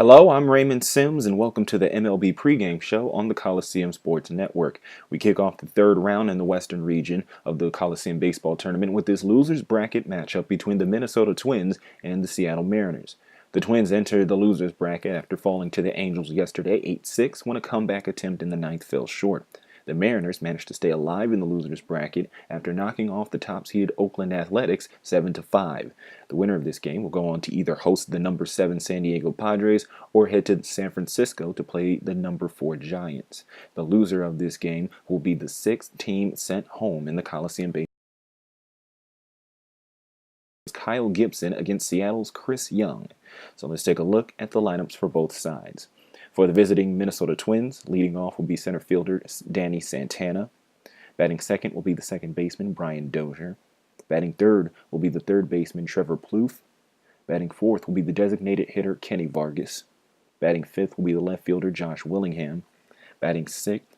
Hello, I'm Raymond Sims, and welcome to the MLB pregame show on the Coliseum Sports Network. We kick off the third round in the Western region of the Coliseum Baseball Tournament with this loser's bracket matchup between the Minnesota Twins and the Seattle Mariners. The Twins entered the loser's bracket after falling to the Angels yesterday 8-6 when a comeback attempt in the ninth fell short. The Mariners managed to stay alive in the loser's bracket after knocking off the top-seeded Oakland Athletics 7-5. The winner of this game will go on to either host the number 7 San Diego Padres or head to San Francisco to play the number 4 Giants. The loser of this game will be the sixth team sent home in the Coliseum Baseball. Kyle Gibson against Seattle's Chris Young. So let's take a look at the lineups for both sides. For the visiting Minnesota Twins, leading off will be center fielder Danny Santana. Batting second will be the second baseman Brian Dozier. Batting third will be the third baseman Trevor Plouffe. Batting fourth will be the designated hitter Kenny Vargas. Batting fifth will be the left fielder Josh Willingham. Batting sixth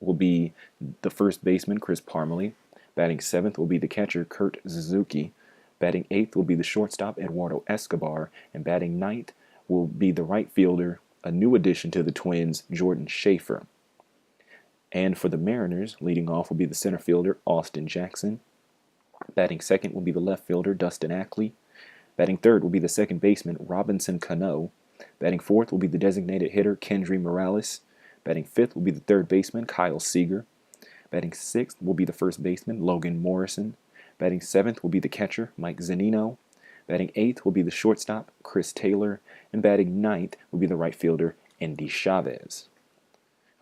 will be the first baseman Chris Parmelee. Batting seventh will be the catcher Kurt Suzuki. Batting eighth will be the shortstop Eduardo Escobar. And batting ninth will be the right fielder, a new addition to the Twins, Jordan Schaefer. And for the Mariners, leading off will be the center fielder, Austin Jackson. Batting second will be the left fielder, Dustin Ackley. Batting third will be the second baseman, Robinson Cano. Batting fourth will be the designated hitter, Kendry Morales. Batting fifth will be the third baseman, Kyle Seager. Batting sixth will be the first baseman, Logan Morrison. Batting seventh will be the catcher, Mike Zunino. Batting eighth will be the shortstop, Chris Taylor. And batting ninth will be the right fielder, Endy Chavez.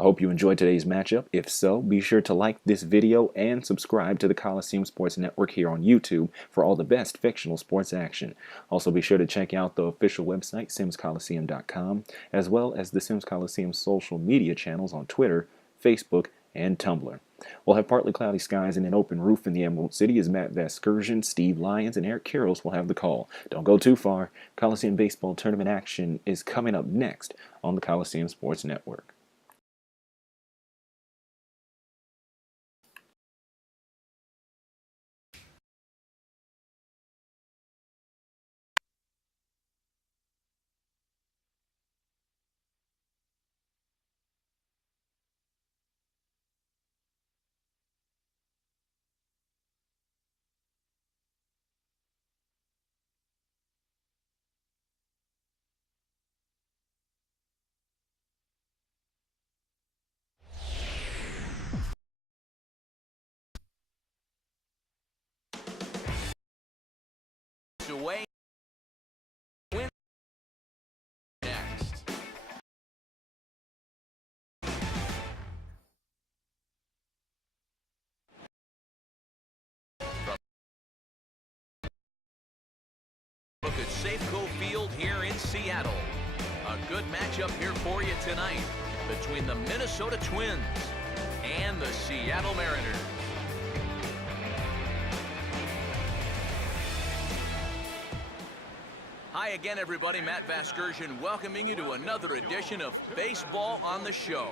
I hope you enjoyed today's matchup. If so, be sure to like this video and subscribe to the Coliseum Sports Network here on YouTube for all the best fictional sports action. Also, be sure to check out the official website, simscoliseum.com, as well as the Sims Coliseum social media channels on Twitter, Facebook, and Tumblr. We'll have partly cloudy skies and an open roof in the Emerald City as Matt Vasgersian, Steve Lyons, and Eric Karros will have the call. Don't go too far. Coliseum Baseball Tournament action is coming up next on the Coliseum Sports Network. Away. Win next. Look at Safeco Field here in Seattle. A good matchup here for you tonight between the Minnesota Twins and the Seattle Mariners. Hi again, everybody. Matt Vasgersian welcoming you to another edition of Baseball on the Show.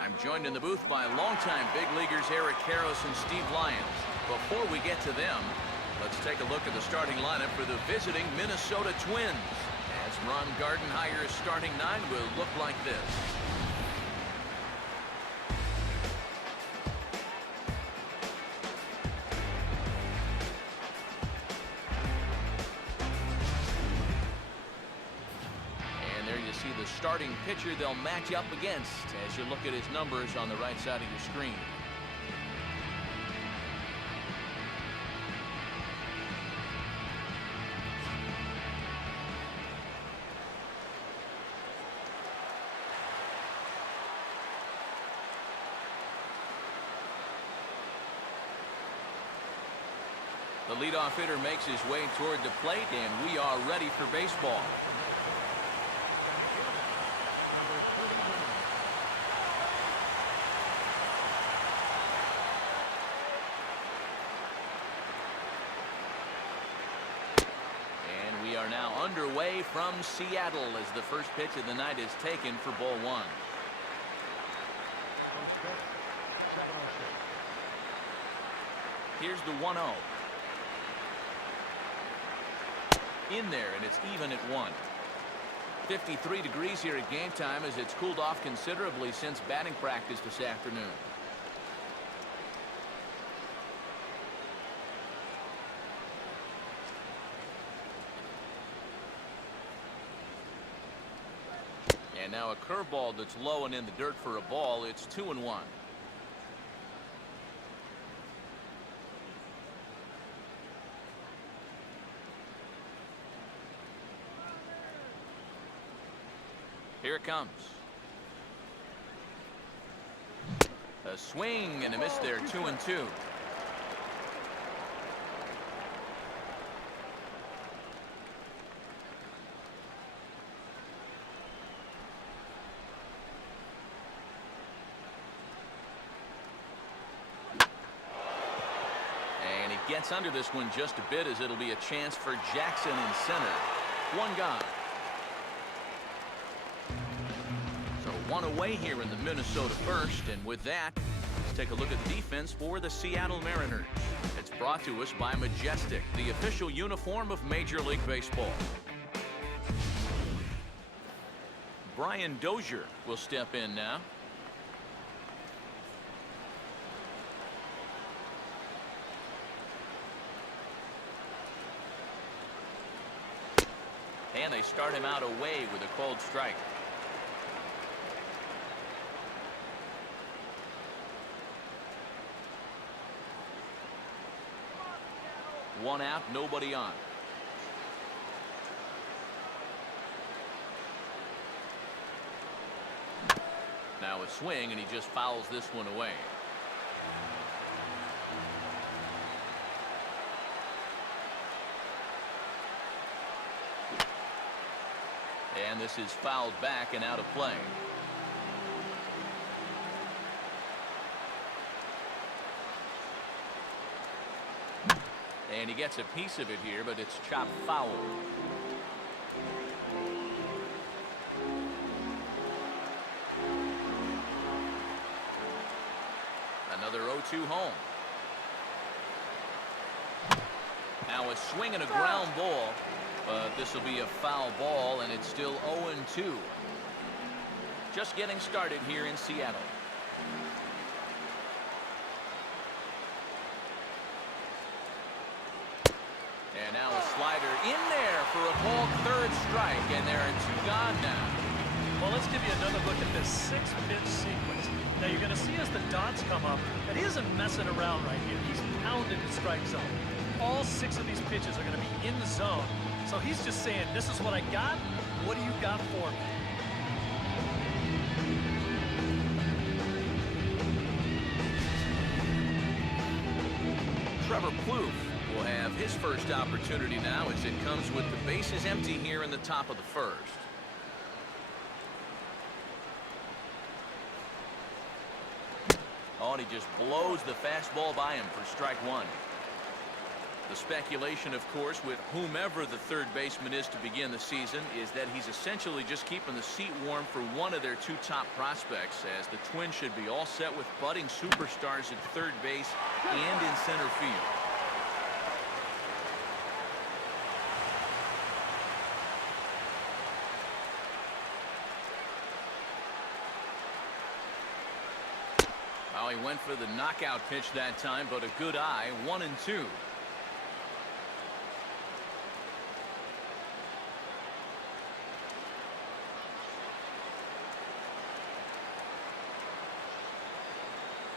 I'm joined in the booth by longtime big leaguers Eric Karros and Steve Lyons. Before we get to them, let's take a look at the starting lineup for the visiting Minnesota Twins. As Ron Gardenhire's starting nine will look like this. See the starting pitcher they'll match up against as you look at his numbers on the right side of your screen. The leadoff hitter makes his way toward the plate, and we are ready for baseball. We are now underway from Seattle as the first pitch of the night is taken for ball one. Here's the 1-0. In there, and it's even at 1. 53 degrees here at game time as it's cooled off considerably since batting practice this afternoon. And now a curveball that's low and in the dirt for a ball. It's 2-1. Here it comes. A swing and a miss there, 2-2. And he gets under this one just a bit as it'll be a chance for Jackson in center. One gone. One away here in the Minnesota first, and with that, let's take a look at the defense for the Seattle Mariners. It's brought to us by Majestic, the official uniform of Major League Baseball. Brian Dozier will step in now. And they start him out away with a called strike. One out, nobody on. Now a swing, and he just fouls this one away. And this is fouled back and out of play. And he gets a piece of it here, but it's chopped foul. Another 0-2 home. Now a swing and a ground ball, but this will be a foul ball, and it's still 0-2. Just getting started here in Seattle. And now a slider in there for a called third strike, and there are two gone now. Well, let's give you another look at this six-pitch sequence. Now you're going to see as the dots come up that he isn't messing around right here. He's pounding the strike zone. All 6 of these pitches are going to be in the zone. So he's just saying, this is what I got. What do you got for me? Trevor Plouffe will have his first opportunity now as it comes with the bases empty here in the top of the first. Oh, and he just blows the fastball by him for strike one. The speculation, of course, with whomever the third baseman is to begin the season is that he's essentially just keeping the seat warm for one of their 2 top prospects, as the Twins should be all set with budding superstars at third base and in center field. Well, he went for the knockout pitch that time, but a good eye, 1-2.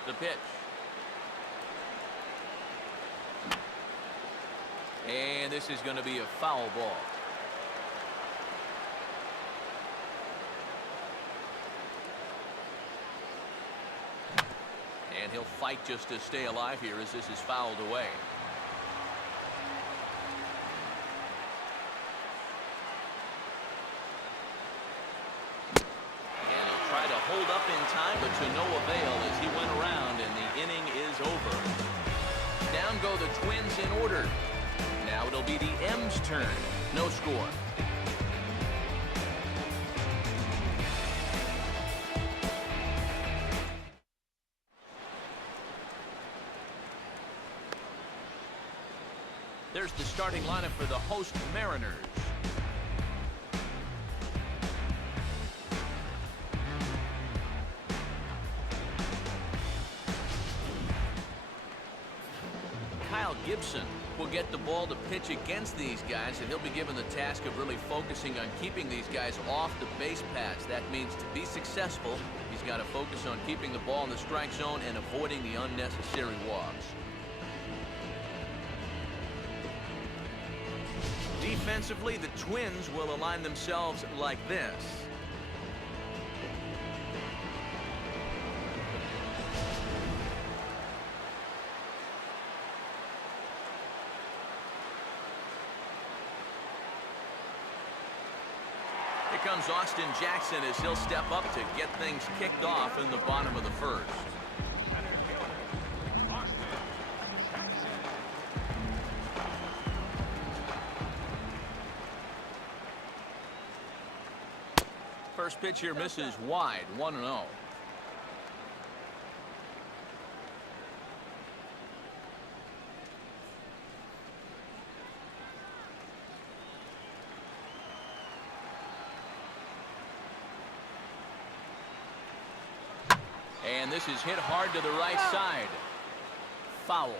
The pitch. And this is going to be a foul ball. And he'll fight just to stay alive here as this is fouled away. And he'll try to hold up in time, but to no avail as he went around and the inning is over. Down go the Twins in order. Now it'll be the M's turn. No score. There's the starting lineup for the host Mariners. Kyle Gibson will get the ball to pitch against these guys, and he'll be given the task of really focusing on keeping these guys off the base paths. That means to be successful, he's got to focus on keeping the ball in the strike zone and avoiding the unnecessary walks. Defensively, the Twins will align themselves like this. Here comes Austin Jackson as he'll step up to get things kicked off in the bottom of the first. First pitch here misses wide, 1-0. And this is hit hard to the right side. Foul.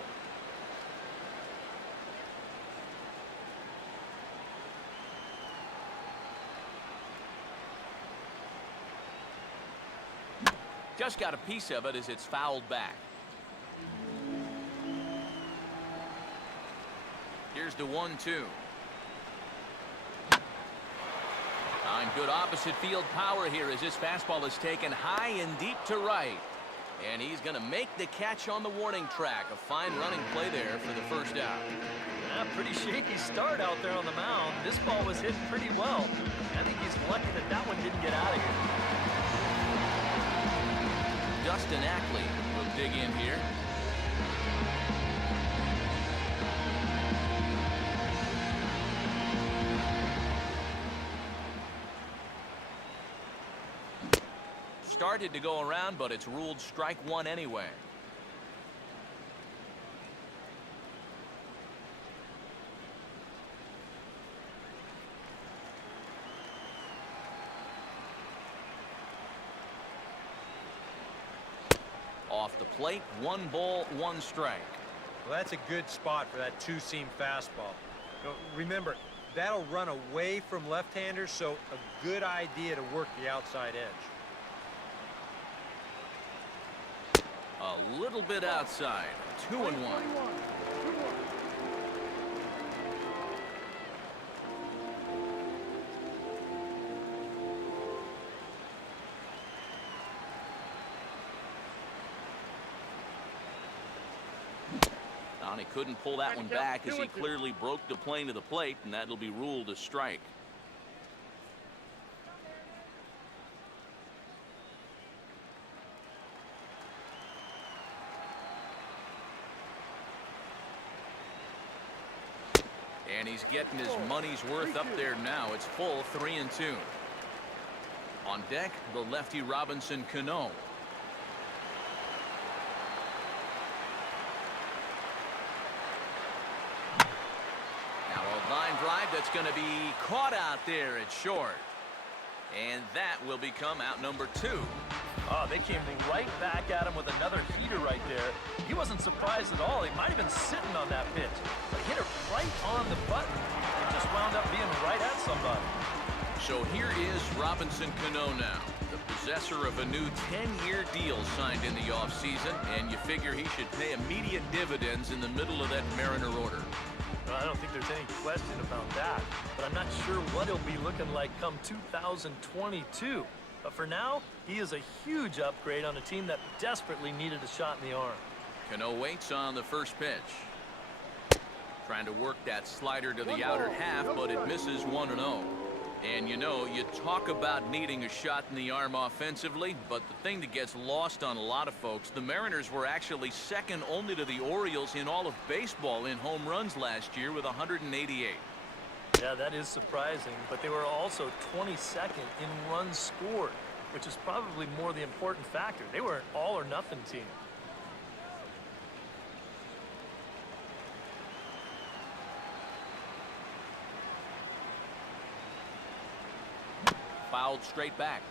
Just got a piece of it as it's fouled back. Here's the 1-2. And good opposite field power here as his fastball is taken high and deep to right. And he's going to make the catch on the warning track. A fine running play there for the first out. Yeah, pretty shaky start out there on the mound. This ball was hit pretty well. I think he's lucky that that one didn't get out of here. Dustin Ackley will dig in here. Started to go around, but it's ruled strike one anyway. Off the plate, 1 ball, 1 strike. Well, that's a good spot for that two-seam fastball. Remember, that'll run away from left-handers, so a good idea to work the outside edge. A little bit outside. 2-1. And he couldn't pull that one back as he clearly broke the plane of the plate, and that'll be ruled a strike. And he's getting his money's worth up there now. It's full, 3-2. On deck, the lefty Robinson Cano. Now a line drive that's going to be caught out there at short. And that will become out number 2. Oh, they came right back at him with another heater right there. He wasn't surprised at all. He might have been sitting on that pitch, but hit it right on the button. It just wound up being right at somebody. So here is Robinson Cano now, the possessor of a new 10-year deal signed in the offseason, and you figure he should pay immediate dividends in the middle of that Mariner order. Well, I don't think there's any question about that, but I'm not sure what he'll be looking like come 2022. But for now, he is a huge upgrade on a team that desperately needed a shot in the arm. Cano waits on the first pitch. Trying to work that slider to the outer half, but it misses 1-0. And you know, you talk about needing a shot in the arm offensively, but the thing that gets lost on a lot of folks, the Mariners were actually second only to the Orioles in all of baseball in home runs last year with 188. Yeah, that is surprising, but they were also 22nd in runs scored, which is probably more the important factor. They were an all-or-nothing team. Fouled straight back.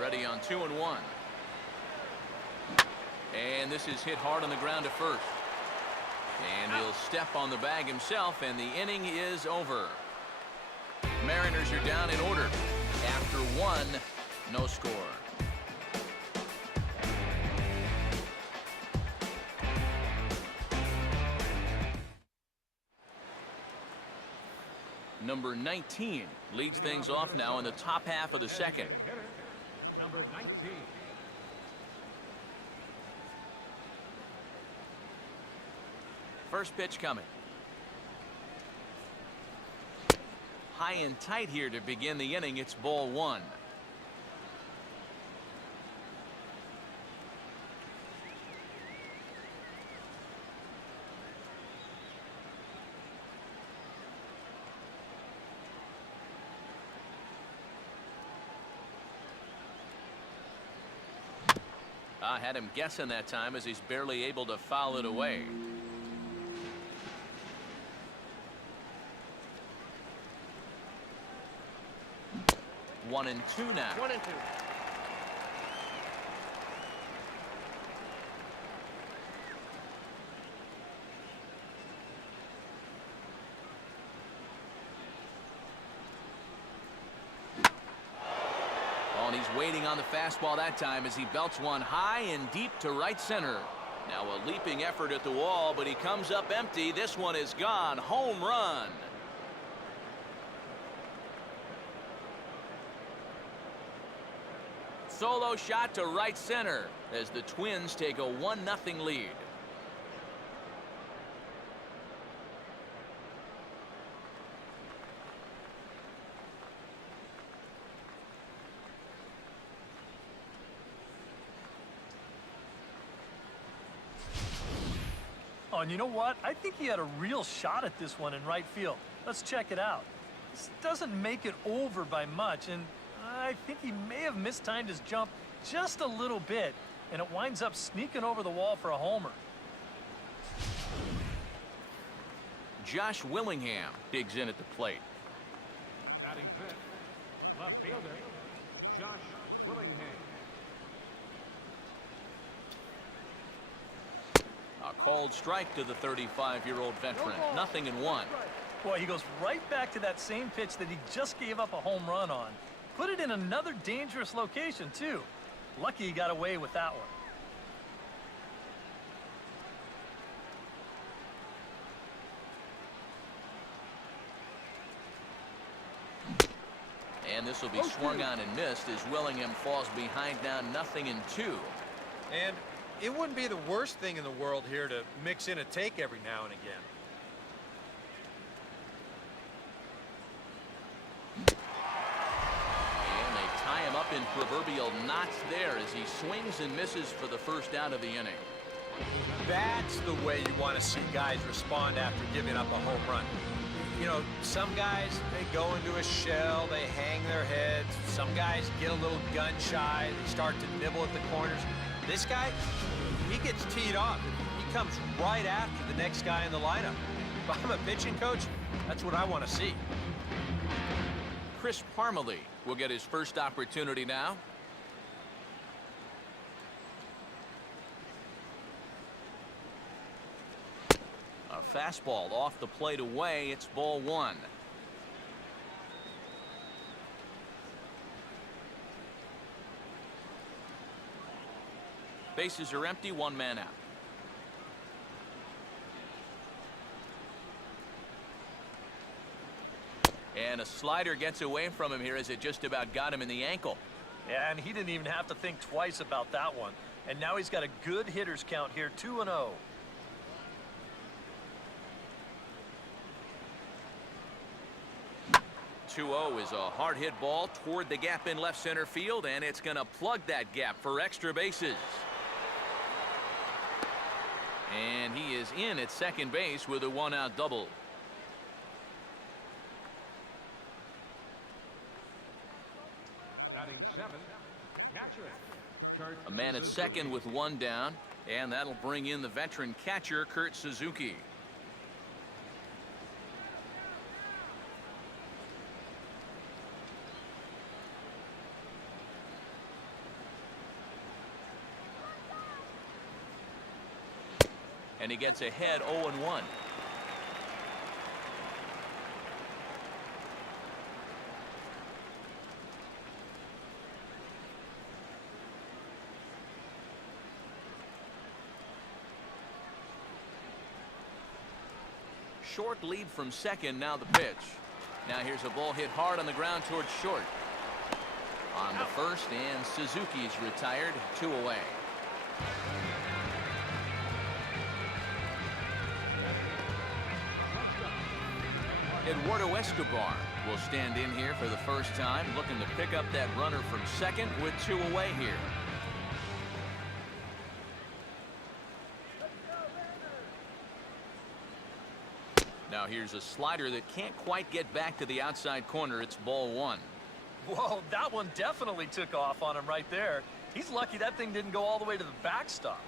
Ready on 2-1. And this is hit hard on the ground to first. And he'll step on the bag himself, and the inning is over. Mariners are down in order. After one, no score. Number 19 leads things off now in the top half of the second. Number 19. First pitch coming. High and tight here to begin the inning. It's ball one. I had him guessing that time as he's barely able to foul it away. 1-2 now. 1-2. Oh, and he's waiting on the fastball that time as he belts one high and deep to right center. Now a leaping effort at the wall, but he comes up empty. This one is gone. Home run. Solo shot to right center as the Twins take a 1-0 lead. Oh, and you know what? I think he had a real shot at this one in right field. Let's check it out. This doesn't make it over by much, and I think he may have mistimed his jump just a little bit, and it winds up sneaking over the wall for a homer. Josh Willingham digs in at the plate. Batting fifth, left fielder, Josh Willingham. A called strike to the 35-year-old veteran. 0-1. Boy, he goes right back to that same pitch that he just gave up a home run on. Put it in another dangerous location, too. Lucky he got away with that one. And this will be swung on and missed as Willingham falls behind now 0-2. And it wouldn't be the worst thing in the world here to mix in a take every now and again. And they tie him up in proverbial knots there as he swings and misses for the first out of the inning. That's the way you want to see guys respond after giving up a home run. You know, some guys, they go into a shell, they hang their heads. Some guys get a little gun shy, they start to nibble at the corners. This guy, he gets teed off. He comes right after the next guy in the lineup. If I'm a pitching coach, that's what I want to see. Chris Parmalee will get his first opportunity now. A fastball off the plate away. It's ball one. Bases are empty, one man out. And a slider gets away from him here as it just about got him in the ankle. Yeah, and he didn't even have to think twice about that one. And now he's got a good hitters count here, 2-0. 2-0 is a hard hit ball toward the gap in left center field, and it's going to plug that gap for extra bases. And he is in at second base with a 1-out double. Batting seventh, catcher, A man at second with one down, and that'll bring in the veteran catcher, Kurt Suzuki. And he gets ahead 0-1. Short lead from second, now the pitch. Now here's a ball hit hard on the ground towards short. On the first, and Suzuki's retired, 2 away. Eduardo Escobar will stand in here for the first time, looking to pick up that runner from second with 2 away here. Now here's a slider that can't quite get back to the outside corner. It's ball 1. Whoa, that one definitely took off on him right there. He's lucky that thing didn't go all the way to the backstop.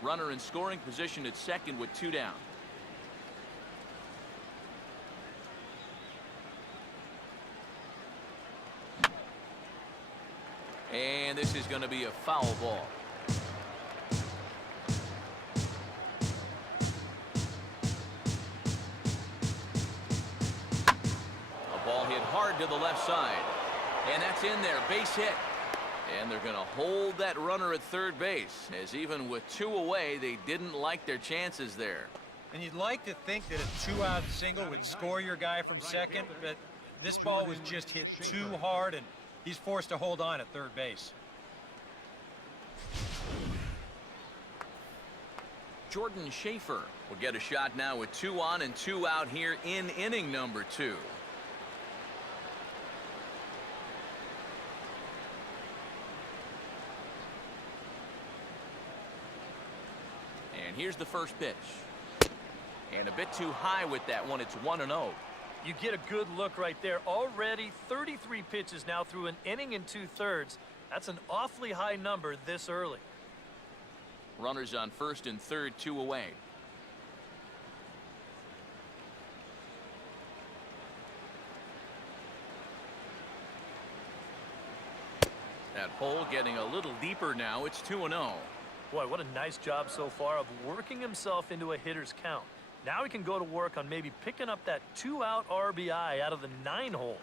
Runner in scoring position at second with 2 down. And this is going to be a foul ball. A ball hit hard to the left side. And that's in there, base hit. And they're going to hold that runner at third base, as even with 2 away, they didn't like their chances there. And you'd like to think that a 2-out single would score your guy from second, but this ball was just hit too hard, and he's forced to hold on at third base. Jordan Schaefer will get a shot now with 2 on and 2 out here in inning number 2. And here's the first pitch. And a bit too high with that one. It's 1-0. You get a good look right there. Already 33 pitches now through an inning and 2/3. That's an awfully high number this early. Runners on first and third, 2 away. That hole getting a little deeper now. It's 2-0. Boy, what a nice job so far of working himself into a hitter's count. Now he can go to work on maybe picking up that 2-out RBI out of the 9 hole.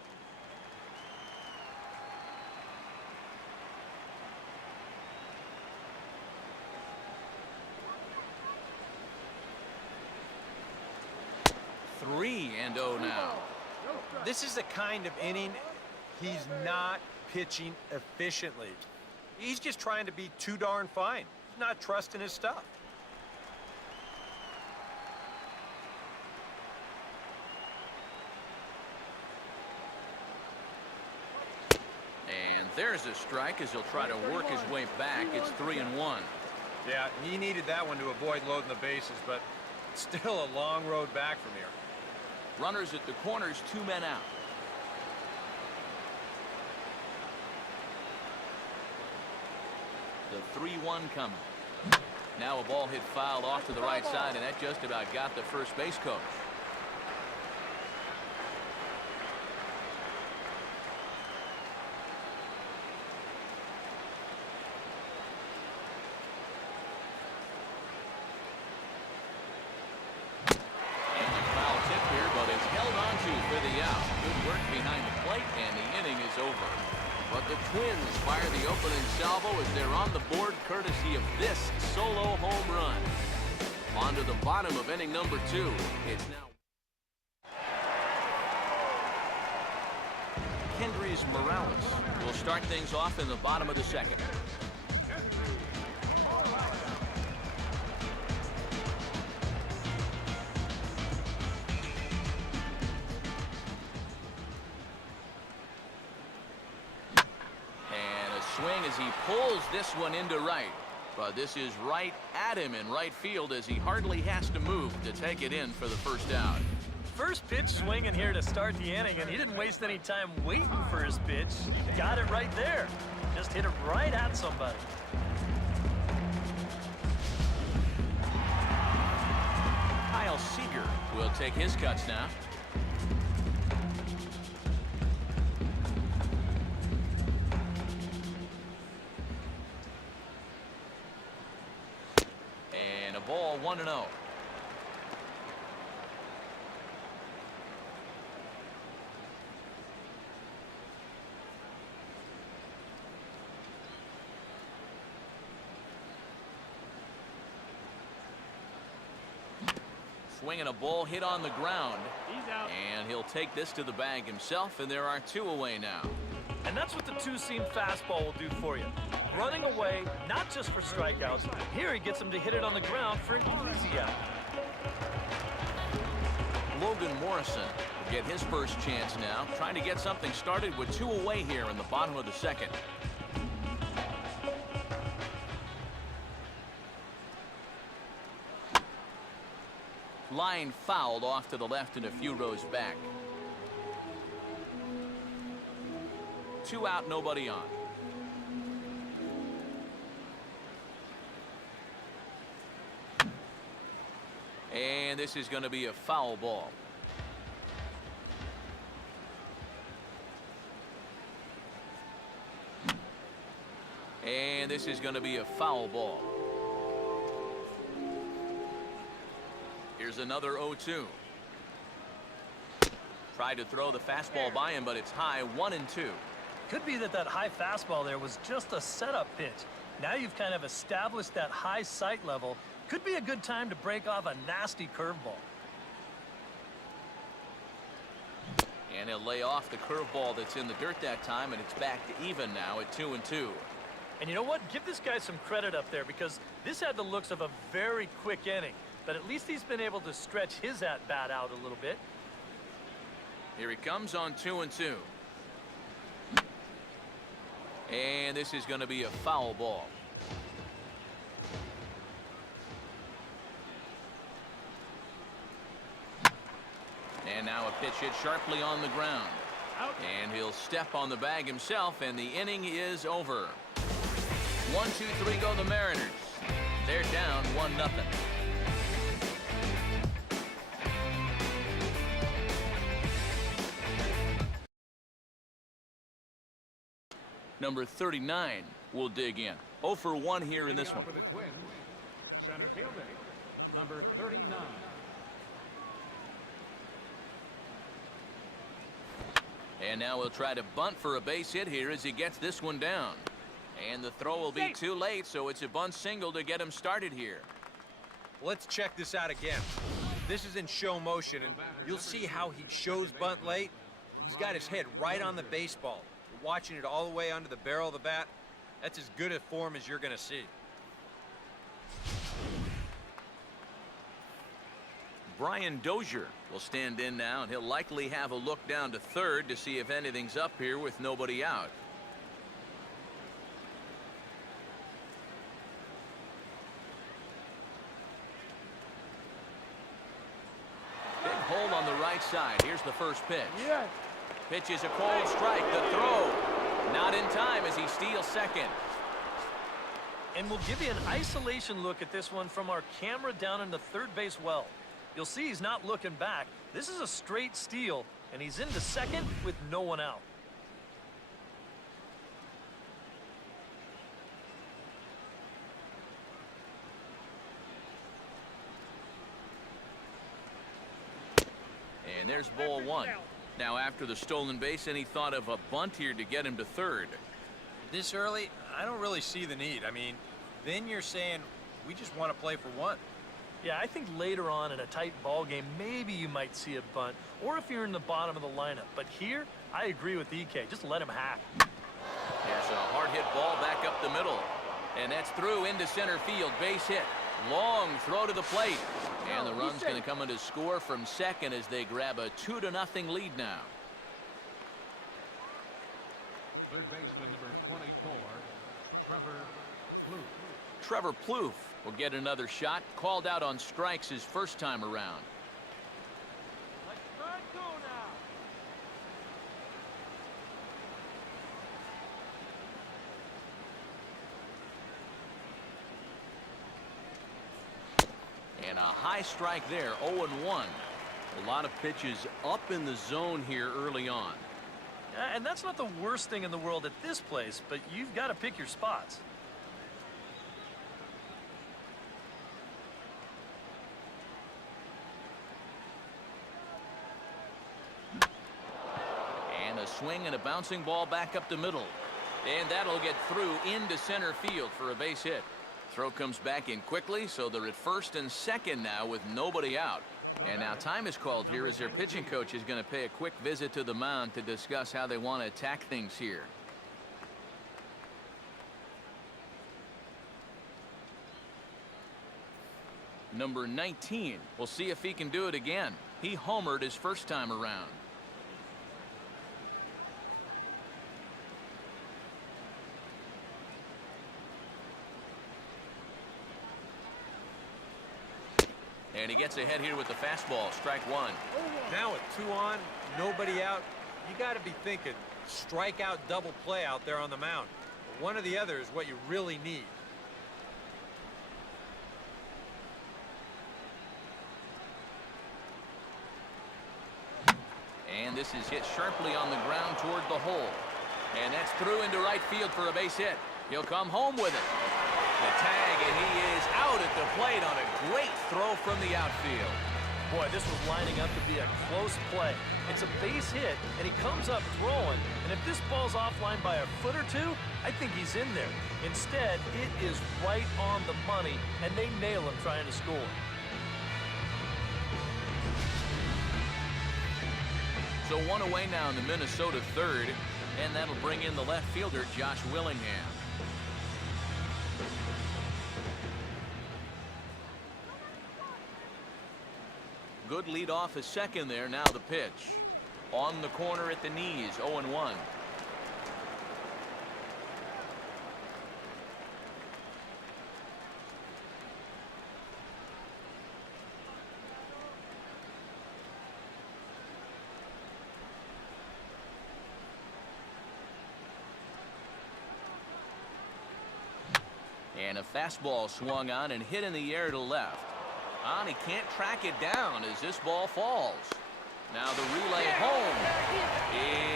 Three and 0 now. This is the kind of inning he's not pitching efficiently. He's just trying to be too darn fine. He's not trusting his stuff. And there's a strike as he'll try to work his way back. It's 3-1. Yeah, he needed that one to avoid loading the bases, but still a long road back from here. Runners at the corners, 2 men out. The 3-1 coming. Now a ball hit foul off to the right side, and that just about got the first base coach. But the Twins fire the opening salvo as they're on the board courtesy of this solo home run. On to the bottom of inning number 2. It's now Kendrys Morales will start things off in the bottom of the second. Swing as he pulls this one into right, but this is right at him in right field as he hardly has to move to take it in for the first out. First pitch swinging here to start the inning, and he didn't waste any time waiting for his pitch. He got it right there. Just hit it right at somebody. Kyle Seager will take his cuts now. 1-0. Swinging a ball hit on the ground. He's out. And he'll take this to the bag himself, and there are 2 away now. And that's what the two-seam fastball will do for you. Running away, not just for strikeouts. Here he gets him to hit it on the ground for an easy out. Logan Morrison will get his first chance now, trying to get something started with 2 away here in the bottom of the second. Line fouled off to the left and a few rows back. 2 out, nobody on. And this is going to be a foul ball. And this is going to be a foul ball. Here's another 0-2. Tried to throw the fastball by him, but it's high, 1-2. Could be that high fastball there was just a setup pitch. Now you've kind of established that high sight level. Could be a good time to break off a nasty curveball. And he'll lay off the curveball that's in the dirt that time, and it's back to even now at 2-2. And you know what? Give this guy some credit up there, because this had the looks of a very quick inning. But at least he's been able to stretch his at-bat out a little bit. Here he comes on 2-2. And this is going to be a foul ball. And now a pitch hit sharply on the ground. Out. And he'll step on the bag himself, and the inning is over. 1-2-3 go the Mariners. They're down 1-0. Number 39 will dig in. 0 for 1 here in this one. For the Twins, center fielder, number 39. And now he'll try to bunt for a base hit here as he gets this one down. And the throw will be too late, so it's a bunt single to get him started here. Let's check this out again. This is in show motion, and you'll see how he shows bunt late. He's got his head right on the baseball. You're watching it all the way under the barrel of the bat. That's as good a form as you're going to see. Brian Dozier will stand in now, and he'll likely have a look down to third to see if anything's up here with nobody out. Big hole on the right side. Here's the first pitch. Yes. Pitch is a cold strike. The throw not in time as he steals second. And we'll give you an isolation look at this one from our camera down in the third base well. You'll see he's not looking back. This is a straight steal, and he's into second with no one out. And there's ball one. Now after the stolen base, any thought of a bunt here to get him to third? This early, I don't really see the need. I mean, then you're saying we just want to play for one. Yeah, I think later on in a tight ball game, maybe you might see a bunt, or if you're in the bottom of the lineup. But here, I agree with EK. Just let him hack. Here's a hard hit ball back up the middle. And that's through into center field. Base hit. Long throw to the plate. And the run's going to come in to score from second as they grab a 2-0 lead now. Third baseman number 24, Trevor Plouffe. Trevor Plouffe will get another shot. Called out on strikes his first time around. And a high strike there, 0-1. A lot of pitches up in the zone here early on. And that's not the worst thing in the world at this place, but you've got to pick your spots. swing and a bouncing ball back up the middle. And that'll get through into center field for a base hit. Throw comes back in quickly, so they're at first and second now with nobody out. And now time is called here as their pitching coach is going to pay a quick visit to the mound to discuss how they want to attack things here. Number 19. We'll see if he can do it again. He homered his first time around. And he gets ahead here with the fastball. Strike one. Now with 2 on, nobody out, you got to be thinking strikeout double play out there on the mound. One or the other is what you really need. And this is hit sharply on the ground toward the hole. And that's through into right field for a base hit. He'll come home with it. The tag, and he is out at the plate on a great throw from the outfield. Boy, this was lining up to be a close play. It's a base hit, and he comes up throwing. And if this ball's offline by a foot or two, I think he's in there. Instead, it is right on the money, and they nail him trying to score. So one away now in the Minnesota third, and that'll bring in the left fielder, Josh Willingham. Good lead off his second there. Now the pitch. On the corner at the knees, 0-1. And a fastball swung on and hit in the air to left. On, he can't track it down as this ball falls. Now the relay home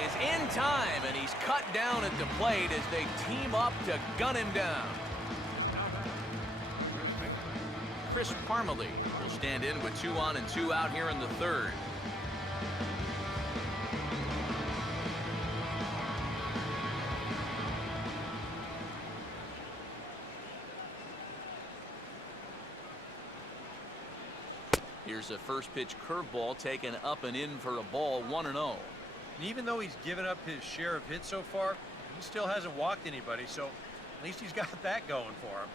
is in time, and he's cut down at the plate as they team up to gun him down. Chris Parmalee will stand in with 2 on and 2 out here in the third. Here's a first pitch curveball taken up and in for a ball, 1-0. And even though he's given up his share of hits so far, he still hasn't walked anybody, so at least he's got that going for him.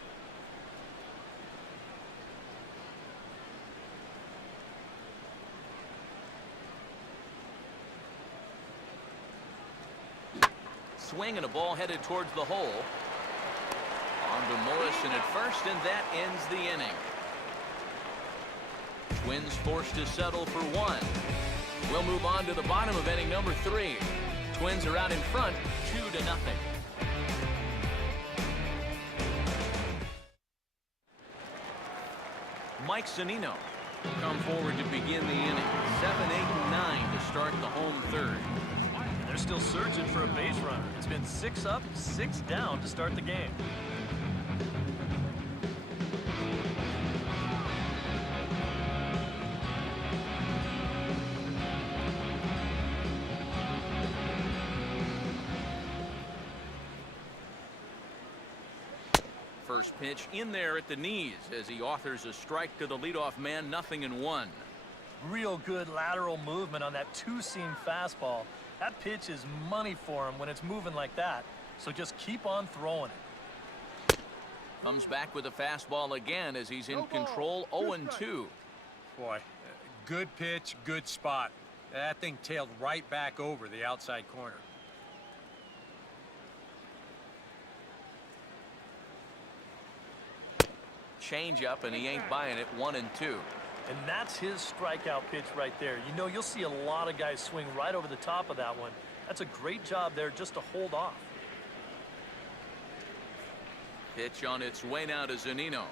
Swing and a ball headed towards the hole. On to Morrison at first, and that ends the inning. Twins forced to settle for 1. We'll move on to the bottom of inning number 3. Twins are out in front, 2-0. Mike Zunino will come forward to begin the inning. 7, 8, and 9 to start the home third. They're still searching for a base runner. It's been 6 up, 6 down to start the game. First pitch in there at the knees as he authors a strike to the leadoff man, 0-1. Real good lateral movement on that 2-seam fastball. That pitch is money for him when it's moving like that. So just keep on throwing it. Comes back with a fastball again as he's in control, 0-2. Boy, good pitch, good spot. That thing tailed right back over the outside corner. Change up, and he ain't buying it, 1-2. And that's his strikeout pitch right there. You know, you'll see a lot of guys swing right over the top of that one. That's a great job there just to hold off. Pitch on its way now to Zunino.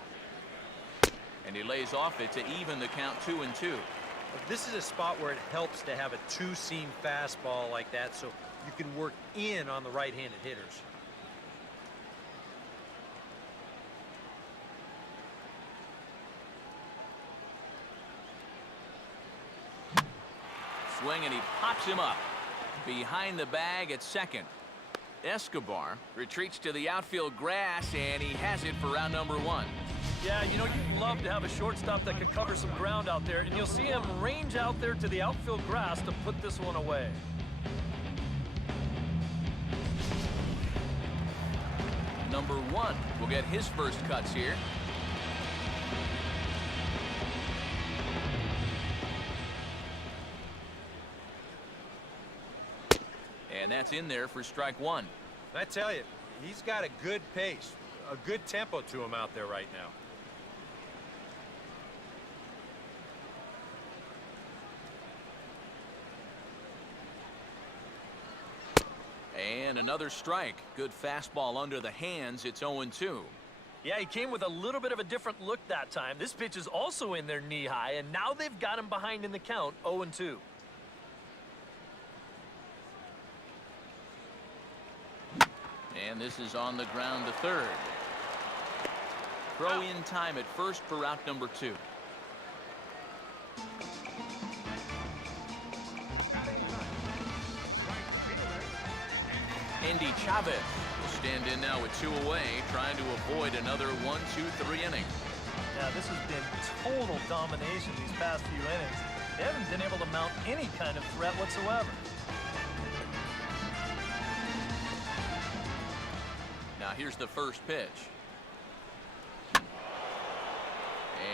And he lays off it to even the count, 2-2. This is a spot where it helps to have a 2-seam fastball like that so you can work in on the right-handed hitters. Swing, and he pops him up. behind the bag at second. Escobar retreats to the outfield grass, and he has it for round number 1. Yeah, you know, you'd love to have a shortstop that could cover some ground out there, and you'll see him range out there to the outfield grass to put this one away. Number 1 will get his first cuts here. And that's in there for strike 1. I tell you, he's got a good pace, a good tempo to him out there right now. And another strike. Good fastball under the hands. It's 0-2. Yeah, he came with a little bit of a different look that time. This pitch is also in there knee-high, and now they've got him behind in the count, 0-2. And this is on the ground to third. Throw in time at first for out number 2. Andy Chavez will stand in now with 2 away, trying to avoid another 1-2-3 inning. Yeah, this has been total domination these past few innings. They haven't been able to mount any kind of threat whatsoever. Now here's the first pitch.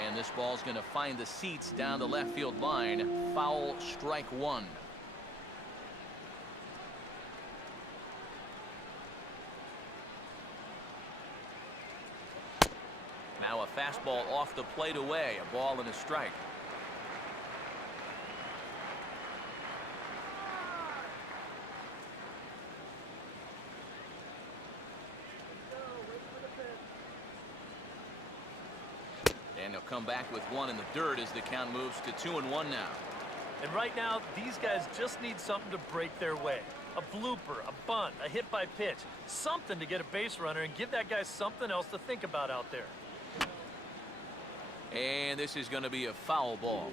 And this ball's going to find the seats down the left field line. Foul, strike 1. Now a fastball off the plate away. A ball and a strike. And he'll come back with 1 in the dirt as the count moves to 2-1 now. And right now, these guys just need something to break their way. A blooper, a bunt, a hit by pitch. Something to get a base runner and give that guy something else to think about out there. And this is going to be a foul ball.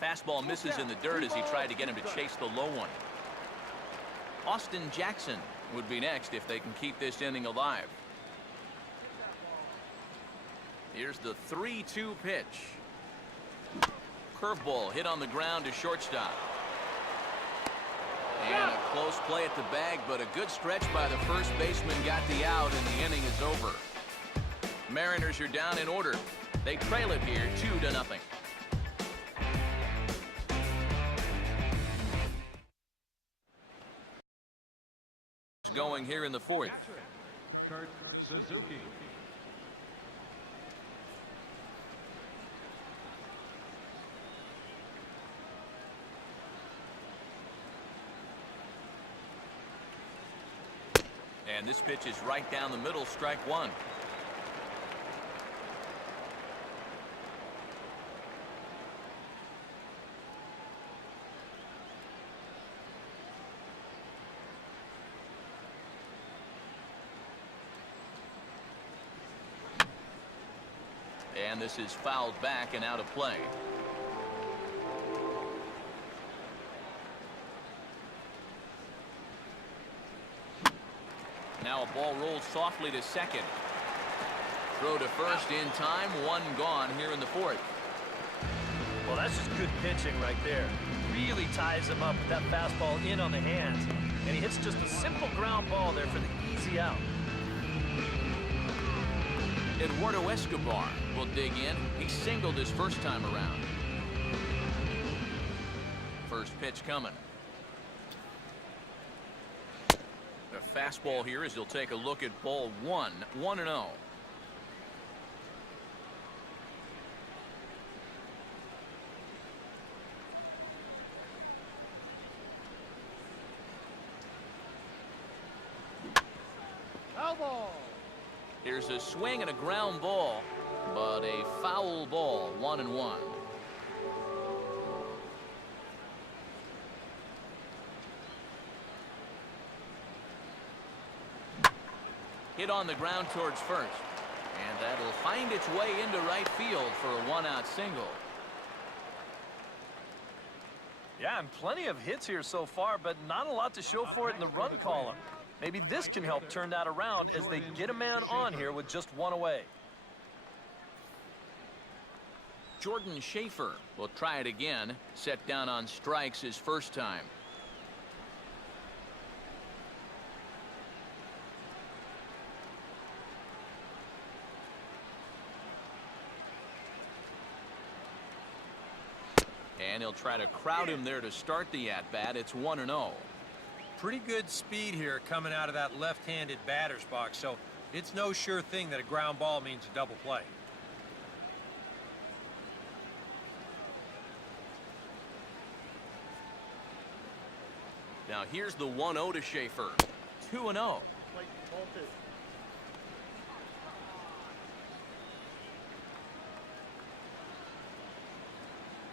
Fastball misses in the dirt as he tried to get him to chase the low one. Austin Jackson would be next if they can keep this inning alive. Here's the 3-2 pitch. Curveball hit on the ground to shortstop. And a close play at the bag, but a good stretch by the first baseman got the out, and the inning is over. Mariners are down in order. They trail it here 2-0. Going here in the 4th. Kurt Suzuki. And this pitch is right down the middle, strike 1. And this is fouled back and out of play. Now a ball rolls softly to second. Throw to first in time. 1 gone here in the 4th. Well, that's just good pitching right there. Really ties him up with that fastball in on the hands. And he hits just a simple ground ball there for the easy out. Eduardo Escobar will dig in. He singled his first time around. First pitch coming. The fastball here as he'll take a look at ball 1. 1-0. Here's a swing and a ground ball, but a foul ball. 1-1. Hit on the ground towards first. And that'll find its way into right field for a one-out single. Yeah, and plenty of hits here so far, but not a lot to show for it in the run column. Maybe this can help turn that around as they get a man on here with just one away. Jordan Schaefer will try it again. Set down on strikes his first time. And he'll try to crowd him there to start the at-bat. It's 1-0. Pretty good speed here coming out of that left-handed batter's box, so it's no sure thing that a ground ball means a double play. Now here's the 1-0 to Schaefer. 2-0.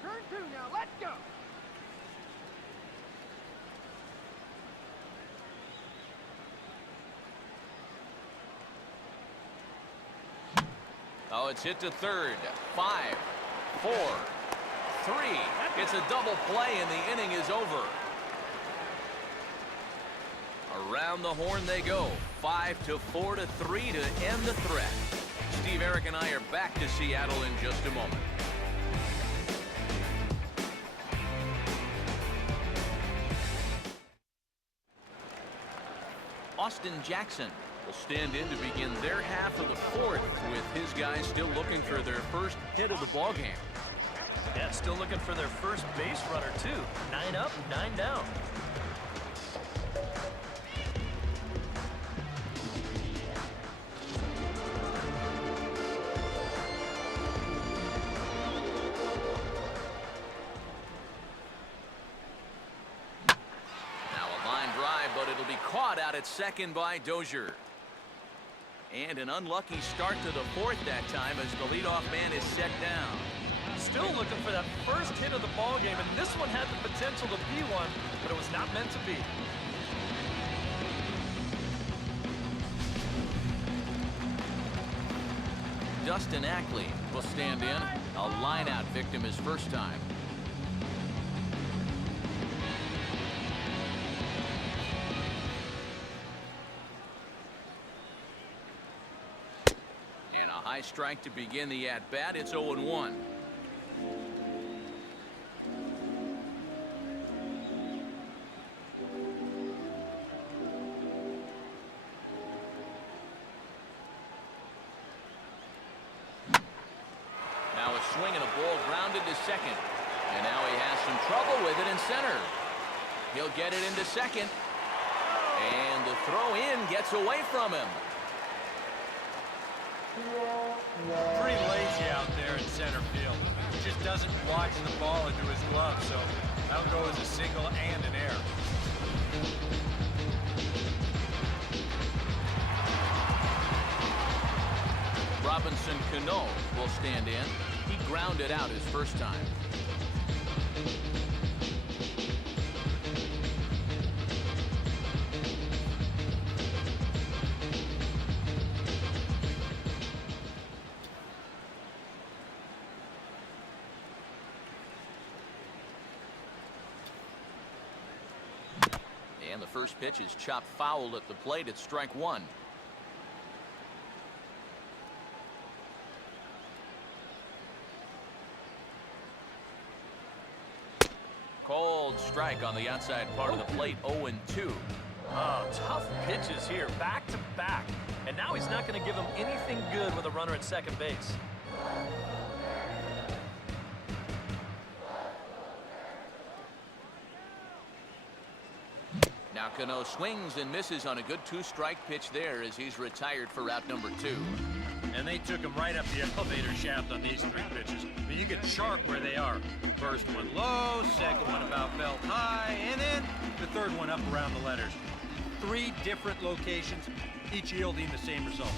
Turn two now, let's go! Oh, it's hit to third. 5, 4, 3. It's a double play and the inning is over. Around the horn they go. 5-4 to 3 to end the threat. Steve, Eric, and I are back to Seattle in just a moment. Austin Jackson will stand in to begin their half of the fourth, with his guys still looking for their first hit of the ballgame. Yeah, still looking for their first base runner, too. 9 up, 9 down. Caught out at second by Dozier. And an unlucky start to the fourth that time as the leadoff man is set down. Still looking for that first hit of the ball game, and this one had the potential to be one, but it was not meant to be. Dustin Ackley will stand in. A line-out victim his first time. High strike to begin the at-bat. It's 0-1. Now a swing and a ball grounded to second. And now he has some trouble with it in center. He'll get it into second. And the throw in gets away from him. Pretty lazy out there in center field. He just doesn't watch the ball into his glove, so that'll go as a single and an error. Robinson Cano will stand in. He grounded out his first time. And the first pitch is chopped foul at the plate. It's strike one. Cold strike on the outside part of the plate. 0-2. Oh, tough pitches here, back to back. And now he's not going to give him anything good with a runner at second base. Now Cano swings and misses on a good two-strike pitch there as he's retired for route number 2. And they took him right up the elevator shaft on these 3 pitches. But you can chart where they are. First one low, second one about belt high, and then the third one up around the letters. 3 different locations, each yielding the same result.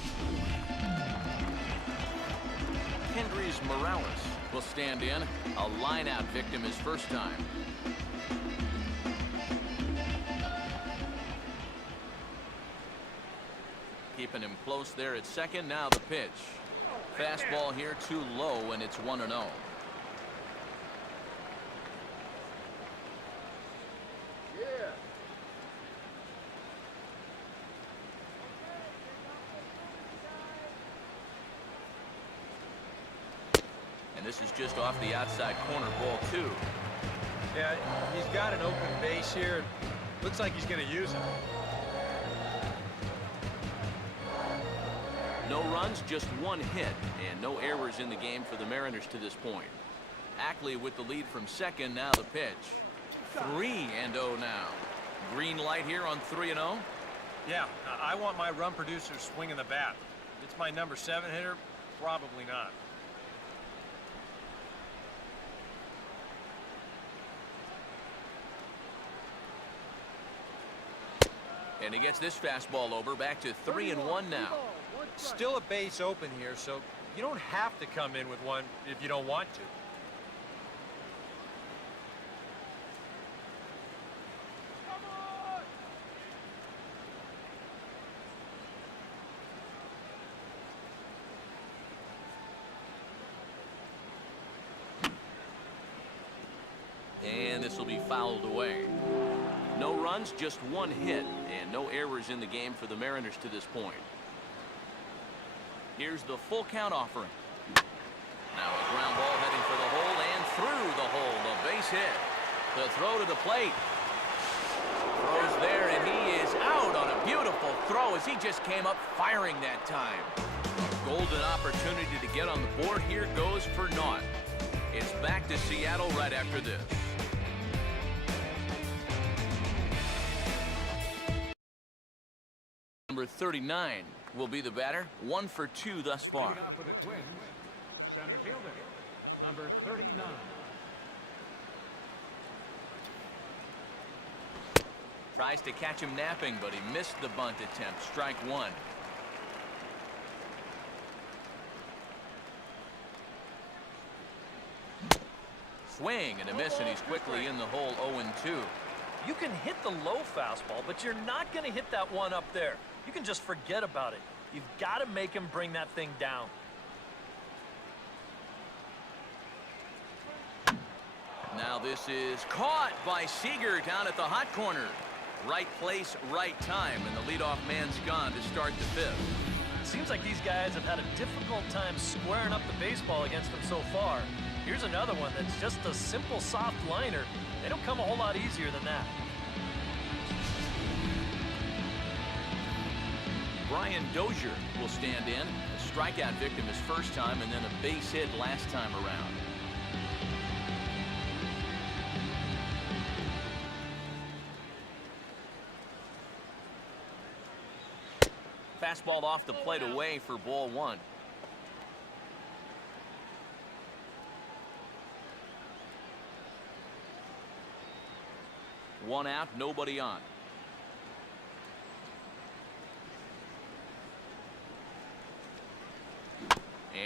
Kendrys Morales will stand in. A line-out victim his first time. Keeping him close there at second. Now the pitch. Fastball here too low, and it's 1-0. And this is just off the outside corner, ball 2. Yeah, he's got an open base here. Looks like he's going to use it. No runs, just 1 hit, and no errors in the game for the Mariners to this point. Ackley with the lead from second. Now the pitch. 3-0 now. Green light here on 3-0. Yeah, I want my run producer swinging the bat. If it's my number 7 hitter, probably not. And he gets this fastball over. Back to 3-1 now. Still a base open here, so you don't have to come in with one if you don't want to. And this will be fouled away. No runs, just 1 hit, and no errors in the game for the Mariners to this point. Here's the full count offering. Now a ground ball heading for the hole and through the hole. The base hit. The throw to the plate. Throws there, and he is out on a beautiful throw as he just came up firing that time. A golden opportunity to get on the board here goes for naught. It's back to Seattle right after this. Number 39 will be the batter. 1 for 2 thus far. Leading off for the Twins, center fielder, number 39. Tries to catch him napping, but he missed the bunt attempt. Strike 1. Swing and a miss, and he's quickly in the hole. 0-2. You can hit the low fastball, but you're not going to hit that one up there. You can just forget about it. You've got to make him bring that thing down. Now this is caught by Seager down at the hot corner. Right place, right time, and the leadoff man's gone to start the 5th. Seems like these guys have had a difficult time squaring up the baseball against them so far. Here's another one that's just a simple soft liner. They don't come a whole lot easier than that. Brian Dozier will stand in. A strikeout victim his first time, and then a base hit last time around. Fastball off the plate away for ball 1. One out, nobody on.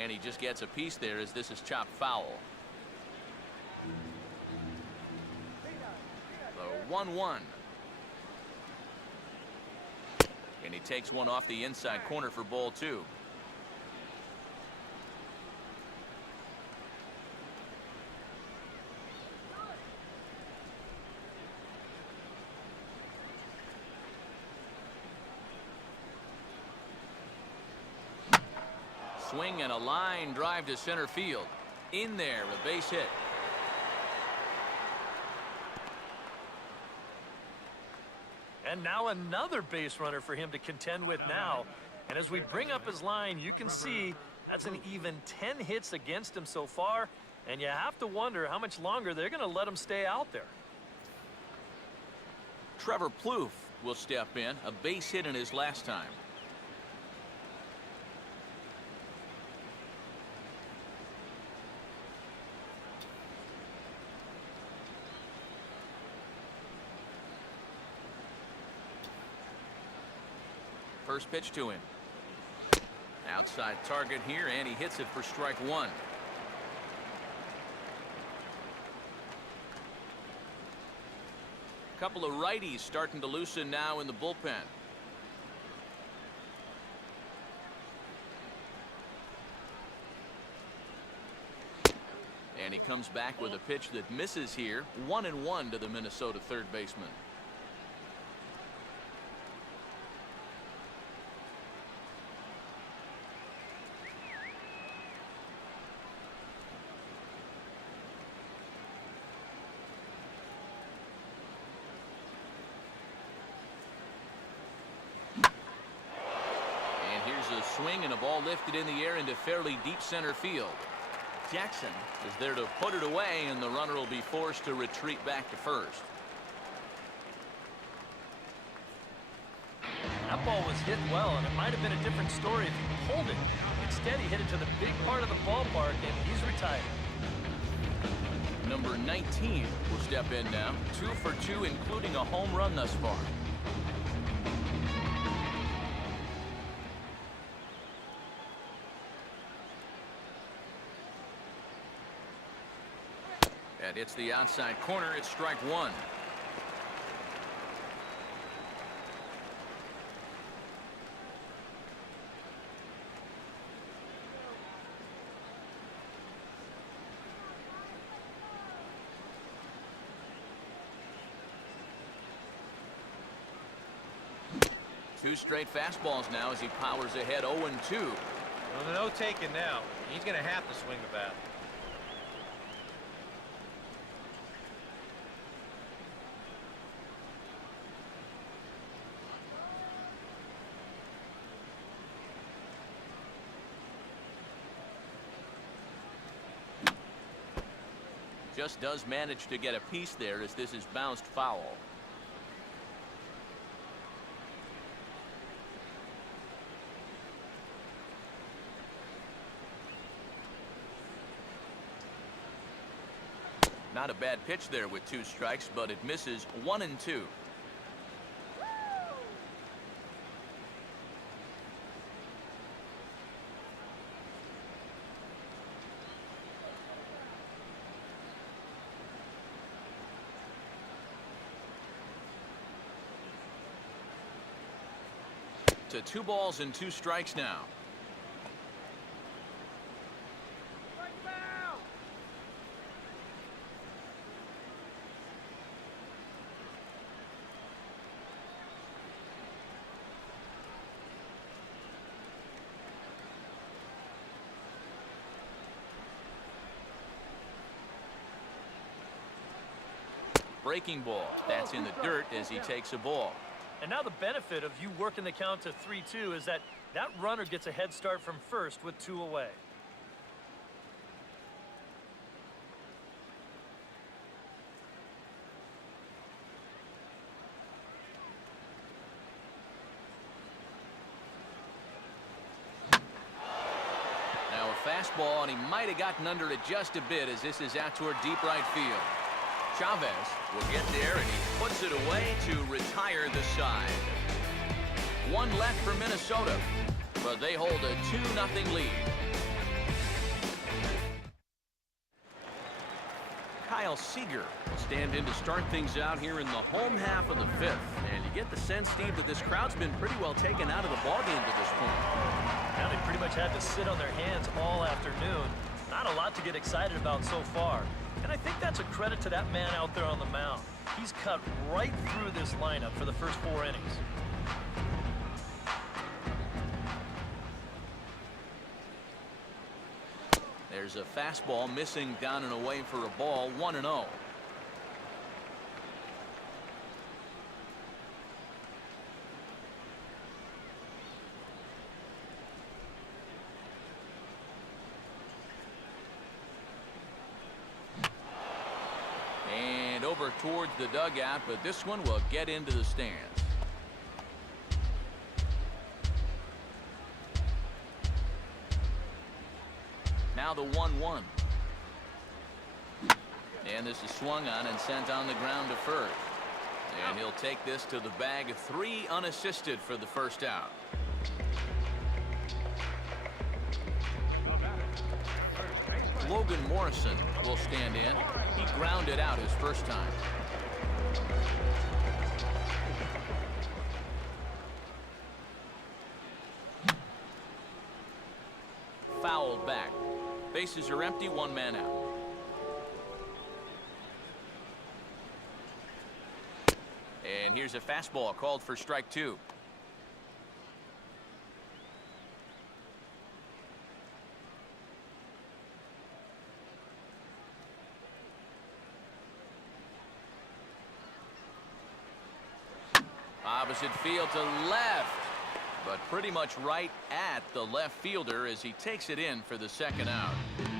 And he just gets a piece there as this is chopped foul. The 1-1. And he takes one off the inside corner for ball 2. Swing and a line drive to center field. In there, a base hit. And now another base runner for him to contend with now. And as we bring up his line, you can see that's an even 10 hits against him so far. And you have to wonder how much longer they're going to let him stay out there. Trevor Plouffe will step in. A base hit in his last time. First pitch to him. Outside target here, and he hits it for strike 1. Couple of righties starting to loosen now in the bullpen. And he comes back with a pitch that misses here. 1-1 to the Minnesota third baseman. A swing and a ball lifted in the air into fairly deep center field. Jackson is there to put it away, and the runner will be forced to retreat back to first. That ball was hit well, and it might have been a different story if he pulled it. Instead, he hit it to the big part of the ballpark, and he's retired. Number 19 will step in now. 2 for 2, including a home run thus far. That hits the outside corner. It's strike one. Two straight fastballs now as he powers ahead 0-2. Well, no taking now. He's going to have to swing the bat. Just does manage to get a piece there as this is bounced foul. Not a bad pitch there with 2 strikes, but it misses. 1-2. To 2 balls and 2 strikes now. Breaking ball. That's in the dirt as he takes a ball. And now the benefit of you working the count to 3-2 is that runner gets a head start from first with 2 away. Now a fastball, and he might have gotten under it just a bit as this is out toward deep right field. Chavez will get there, and he puts it away to retire the side. 1 left for Minnesota, but they hold a 2-0 lead. Kyle Seager will stand in to start things out here in the home half of the 5th. And you get the sense, Steve, that this crowd's been pretty well taken out of the ballgame to this point. Now they pretty much had to sit on their hands all afternoon. Not a lot to get excited about so far. And I think that's a credit to that man out there on the mound. He's cut right through this lineup for the first 4 innings. There's a fastball missing down and away for a ball. 1-0. And over towards the dugout, but this one will get into the stands. Now the 1-1. And this is swung on and sent on the ground to first. And he'll take this to the bag. 3 unassisted for the first out. Logan Morrison will stand in. He grounded out his first time. Fouled back. Bases are empty, 1 man out. And here's a fastball called for strike 2. Opposite field to left, but pretty much right at the left fielder as he takes it in for the second out.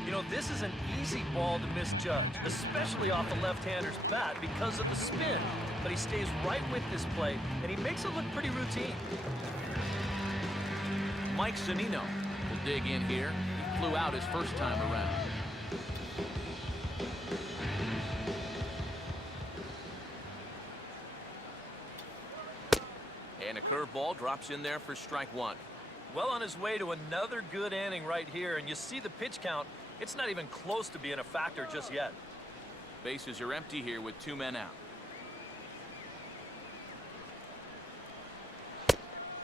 You know, this is an easy ball to misjudge, especially off the left-hander's bat because of the spin. But he stays right with this play, and he makes it look pretty routine. Mike Zunino will dig in here. He flew out his first time around. And a curveball drops in there for strike 1. Well on his way to another good inning right here, and you see the pitch count. It's not even close to being a factor just yet. Bases are empty here with 2 men out.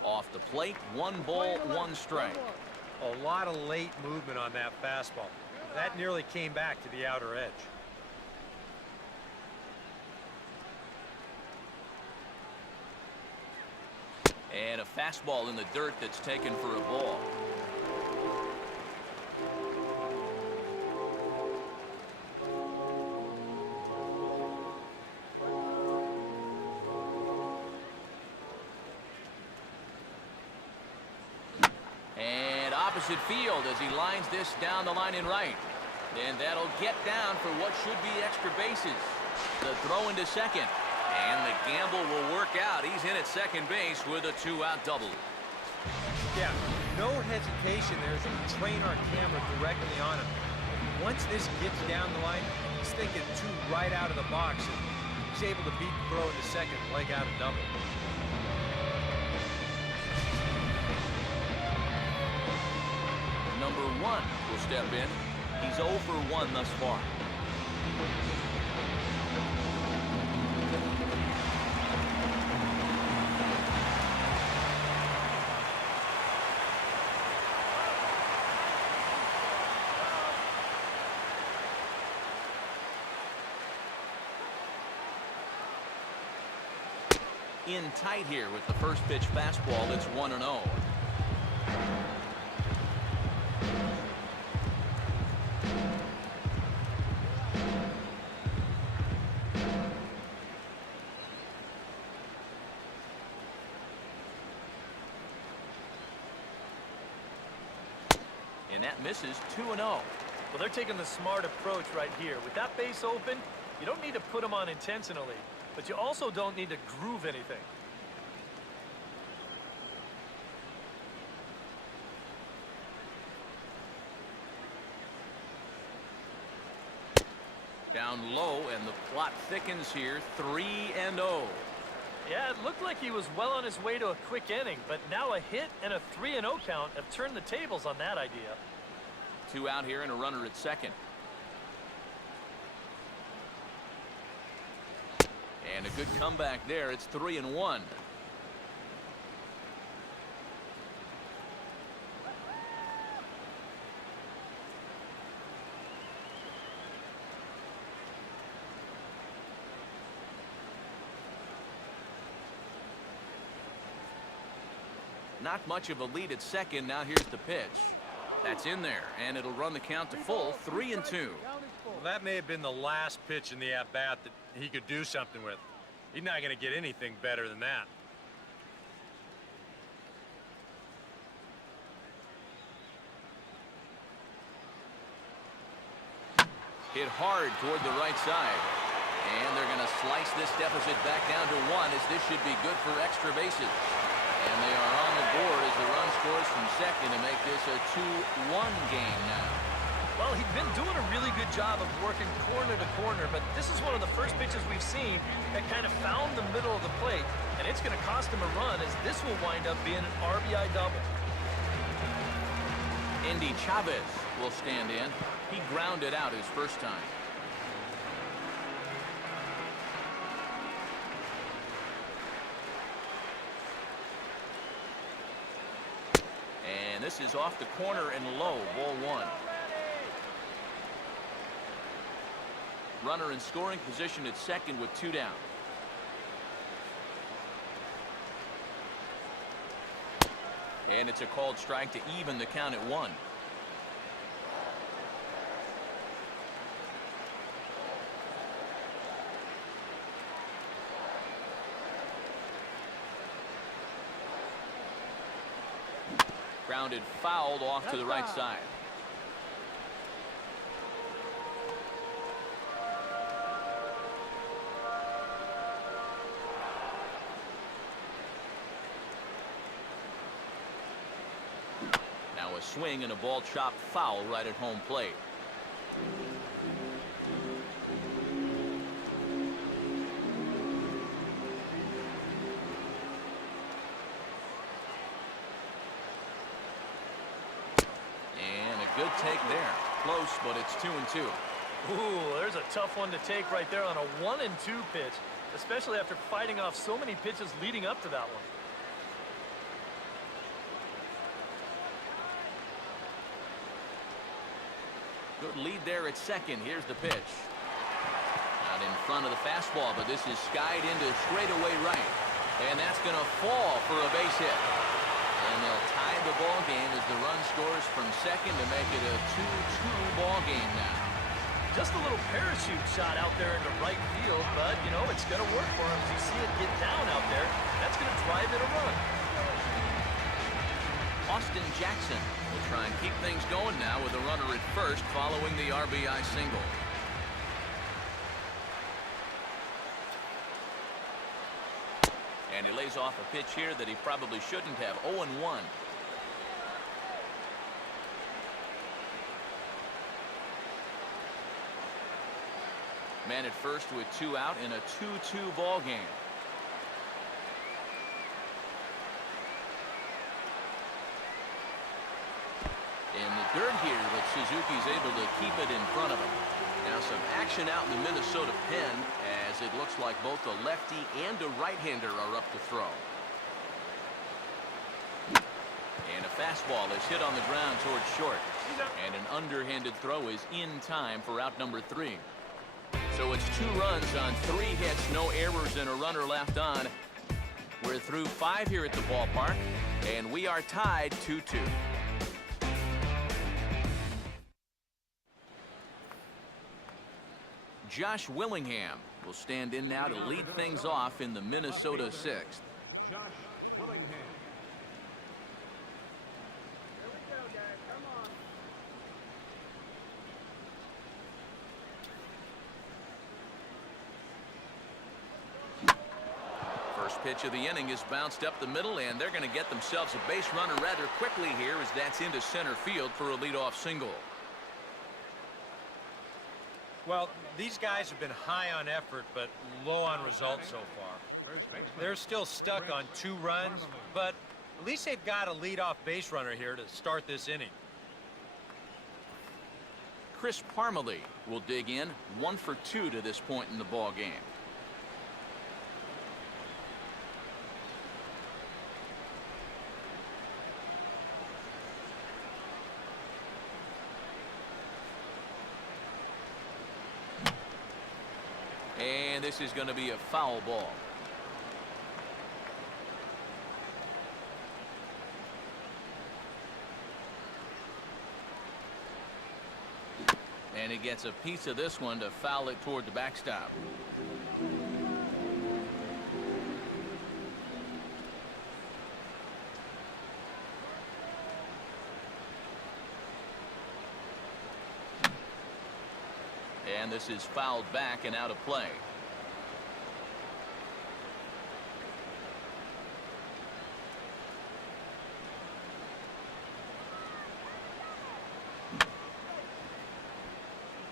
Off the plate, 1 ball, 1 strike. A lot of late movement on that fastball. That nearly came back to the outer edge. And a fastball in the dirt that's taken for a ball. And opposite field as he lines this down the line in right. And that'll get down for what should be extra bases. The throw into second. And the gamble will work out. He's in at second base with a 2-out double. Yeah, no hesitation there as we train our camera directly on him. Once this gets down the line, he's thinking 2 right out of the box. And he's able to beat the throw into second, leg out a double. Number 1 will step in. He's 0 for 1 thus far. In tight here with the first pitch fastball. It's 1-0. And that misses. 2-0. Well, they're taking the smart approach right here. With that base open, you don't need to put them on intentionally, but you also don't need to groove anything. Down low, and the plot thickens here. 3-0. Yeah, it looked like he was well on his way to a quick inning, but now a hit and a 3-0 count have turned the tables on that idea. 2 out here and a runner at second. And a good comeback there. It's 3-1. Not much of a lead at second. Now here's the pitch. That's in there, and it'll run the count to full. 3-2. Well, that may have been the last pitch in the at-bat that he could do something with. He's not going to get anything better than that. Hit hard toward the right side. And they're going to slice this deficit back down to 1 as this should be good for extra bases. And they are on the board as the run scores from second to make this a 2-1 game now. Well, he'd been doing a really good job of working corner to corner, but this is one of the first pitches we've seen that kind of found the middle of the plate, and it's going to cost him a run as this will wind up being an RBI double. Indy Chavez will stand in. He grounded out his first time. And this is off the corner and low, ball 1. Runner in scoring position at second with 2 down. And it's a called strike to even the count at 1. Grounded fouled off to the right side. Now a swing and a ball chopped foul right at home plate. Good take there. Close, but it's 2-2. Ooh, there's a tough one to take right there on a 1-2 pitch, especially after fighting off so many pitches leading up to that one. Good lead there at second. Here's the pitch. Out in front of the fastball, but this is skied into straightaway right. And that's going to fall for a base hit. And they'll tie the ball game as the run scores from second to make it a 2-2 ball game now. Just a little parachute shot out there into right field, but, you know, it's going to work for him as you see it get down out there. That's going to drive in a run. Austin Jackson will try and keep things going now with a runner at first following the RBI single. And he lays off a pitch here that he probably shouldn't have. 0-1. Man at first with 2 out in a 2-2 ball game. In the dirt here, but Suzuki's able to keep it in front of him. Now some action out in the Minnesota pen as it looks like both a lefty and a right-hander are up to throw. And a fastball is hit on the ground towards short. And an underhanded throw is in time for out number 3. So it's 2 runs on 3 hits, no errors, and a runner left on. We're through 5 here at the ballpark, and we are tied 2-2. Josh Willingham will stand in now to lead things off in the Minnesota 6th. Josh Willingham. Here we go, guys. Come on. First pitch of the inning is bounced up the middle, and they're going to get themselves a base runner rather quickly here as that's into center field for a leadoff single. Well, these guys have been high on effort, but low on results so far. They're still stuck on 2 runs, but at least they've got a leadoff base runner here to start this inning. Chris Parmalee will dig in, 1 for 2 to this point in the ball game. And this is going to be a foul ball. And he gets a piece of this one to foul it toward the backstop. And this is fouled back and out of play.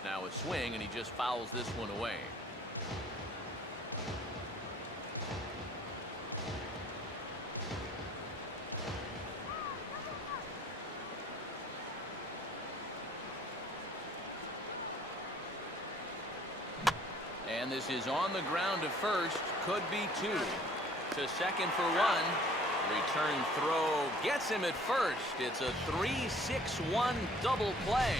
Now a swing, and he just fouls this one away. And this is on the ground to first. Could be 2. To second for 1. Return throw gets him at first. It's a 3-6-1 double play.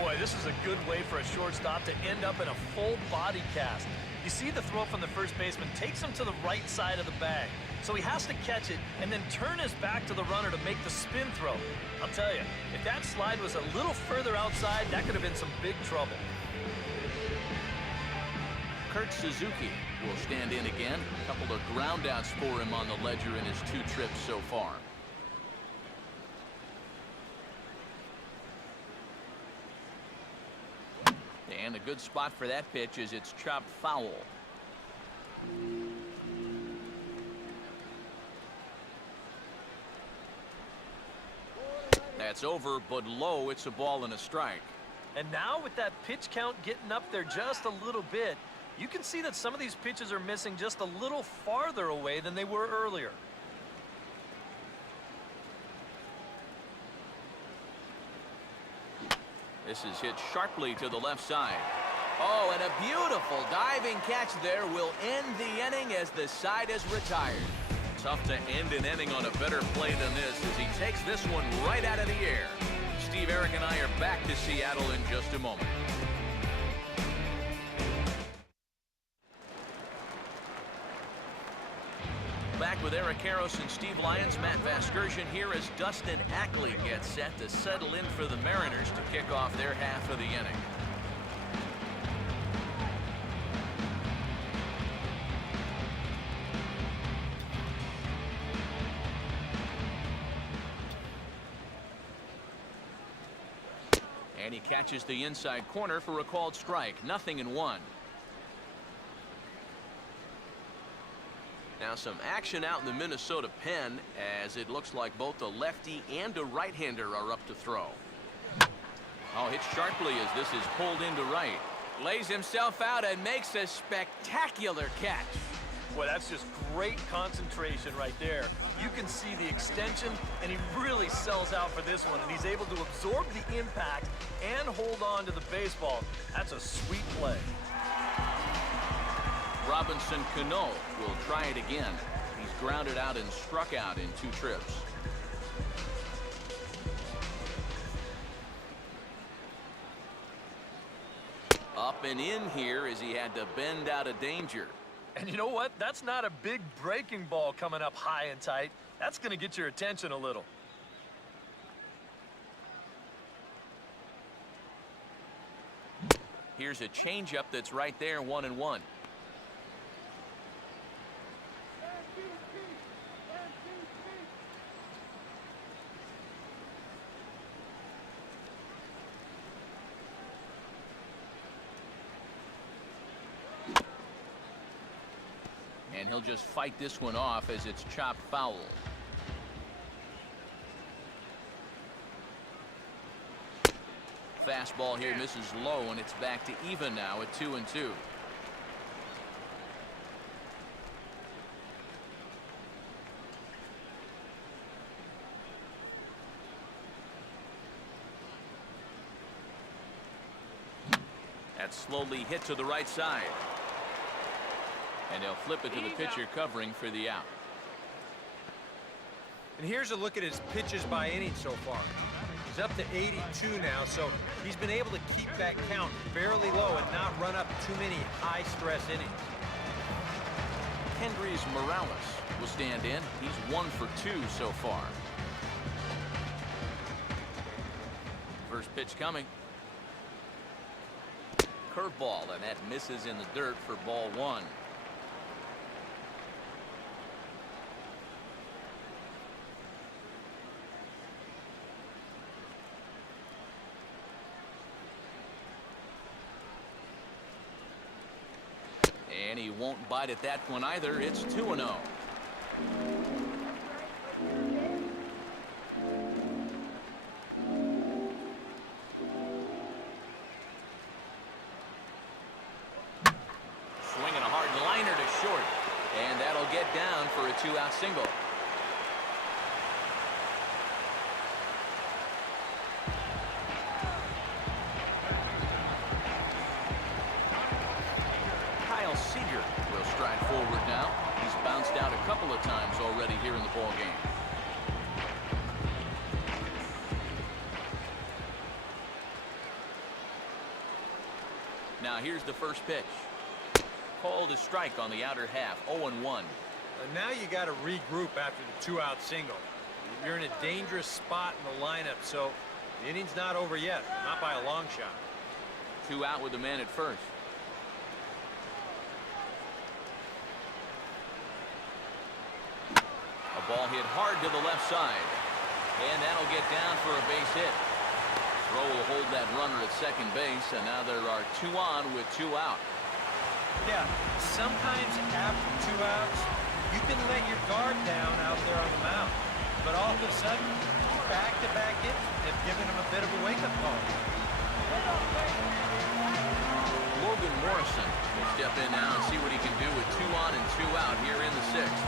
Boy, this is a good way for a shortstop to end up in a full body cast. You see the throw from the first baseman takes him to the right side of the bag. So he has to catch it and then turn his back to the runner to make the spin throw. I'll tell you, if that slide was a little further outside, that could have been some big trouble. Kurt Suzuki will stand in again. A couple of groundouts for him on the ledger in his 2 trips so far. And a good spot for that pitch is it's chopped foul. That's over, but low. It's a ball and a strike. And now with that pitch count getting up there just a little bit, you can see that some of these pitches are missing just a little farther away than they were earlier. This is hit sharply to the left side. Oh, and a beautiful diving catch there will end the inning as the side is retired. Tough to end an inning on a better play than this as he takes this one right out of the air. Steve, Eric, and I are back to Seattle in just a moment. Back with Eric Karros and Steve Lyons. Matt Vasgersian here as Dustin Ackley gets set to settle in for the Mariners to kick off their half of the inning. And he catches the inside corner for a called strike. 0-1. Now some action out in the Minnesota pen as it looks like both a lefty and a right-hander are up to throw. Oh, hit sharply as this is pulled into right. Lays himself out and makes a spectacular catch. Boy, that's just great concentration right there. You can see the extension, and he really sells out for this one, and he's able to absorb the impact and hold on to the baseball. That's a sweet play. Robinson Cano will try it again. He's grounded out and struck out in 2 trips. Up and in here as he had to bend out of danger. And you know what? That's not a big breaking ball coming up high and tight. That's going to get your attention a little. Here's a changeup that's right there, 1-1. And he'll just fight this one off as it's chopped foul. Fastball here misses low, and it's back to even now at 2-2. That's slowly hit to the right side. And they'll flip it to the pitcher covering for the out. And here's a look at his pitches by inning so far. He's up to 82 now, so he's been able to keep that count fairly low and not run up too many high-stress innings. Kendrys Morales will stand in. He's 1 for 2 so far. First pitch coming. Curveball, and that misses in the dirt for ball 1. And he won't bite at that one either. It's 2-0. Swinging a hard liner to short. And that'll get down for a 2-out single. Will stride forward now. He's bounced out a couple of times already here in the ball game. Now here's the first pitch. Called a strike on the outer half, 0-1. Now you got to regroup after the 2-out single. You're in a dangerous spot in the lineup, so the inning's not over yet, not by a long shot. 2 out with the man at first. A ball hit hard to the left side, and that'll get down for a base hit. Throw will hold that runner at second base, and now there are 2 on with 2 out. Yeah, sometimes after 2 outs, you can let your guard down out there on the mound. But all of a sudden, back-to-back hits have given him a bit of a wake-up call. Logan Morrison will step in now and see what he can do with 2 on and 2 out here in the 6th.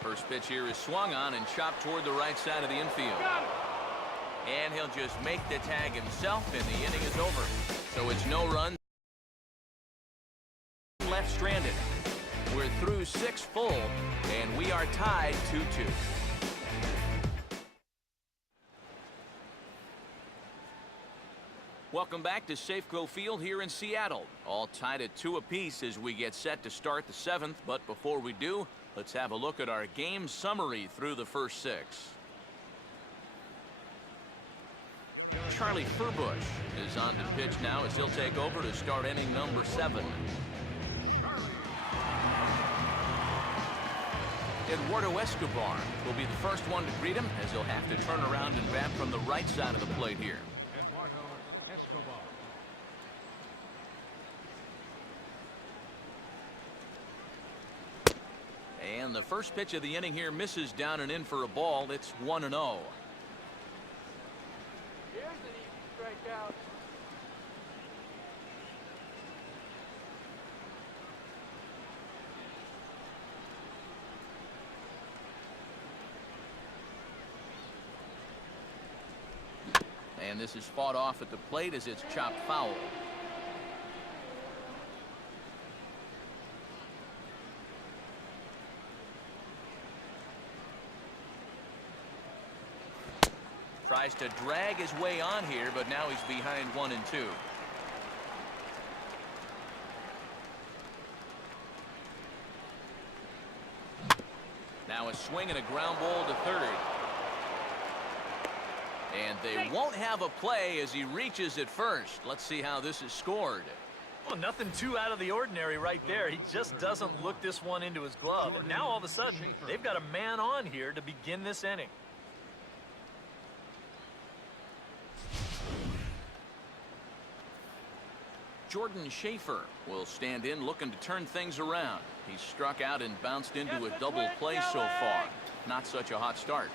First pitch here is swung on and chopped toward the right side of the infield. And he'll just make the tag himself, and the inning is over. So it's no run. Left stranded. We're through 6 full, and we are tied 2-2. Welcome back to Safeco Field here in Seattle. All tied at 2 apiece as we get set to start the 7th. But before we do, let's have a look at our game summary through the first 6. Charlie Furbush is on to pitch now as he'll take over to start inning number 7. Eduardo Escobar will be the first one to greet him as he'll have to turn around and bat from the right side of the plate here. Eduardo Escobar. And the first pitch of the inning here misses down and in for a ball. It's 1-0. Here's an easy strikeout. And this is fought off at the plate as it's chopped foul. Tries to drag his way on here, but now he's behind 1 and 2. Now a swing and a ground ball to third. And they won't have a play as he reaches at first. Let's see how this is scored. Well, nothing too out of the ordinary right there. He just doesn't look this one into his glove. And now all of a sudden, they've got a man on here to begin this inning. Jordan Schaefer will stand in looking to turn things around. He's struck out and bounced into a double play so far. Not such a hot start.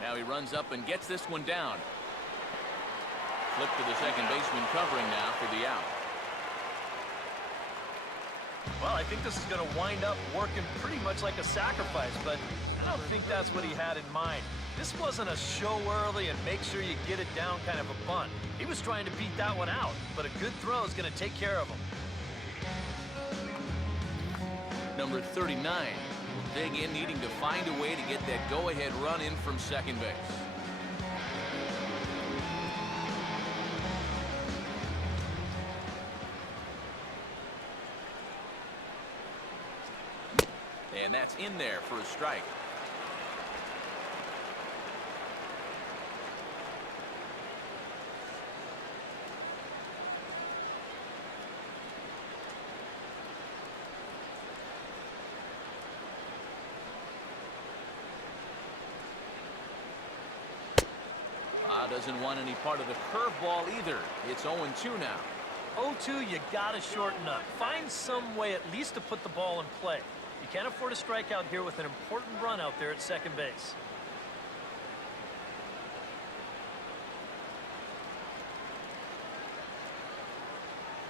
Now he runs up and gets this one down. Flip to the second baseman covering now for the out. Well, I think this is going to wind up working pretty much like a sacrifice, but I don't think that's what he had in mind. This wasn't a show early and make sure you get it down kind of a bunt. He was trying to beat that one out, but a good throw is going to take care of him. Number 39 will dig in, needing to find a way to get that go-ahead run in from second base. And that's in there for a strike. Doesn't want any part of the curveball either. It's 0-2 now. 0-2, you got to shorten up. Find some way at least to put the ball in play. You can't afford a strikeout here with an important run out there at second base.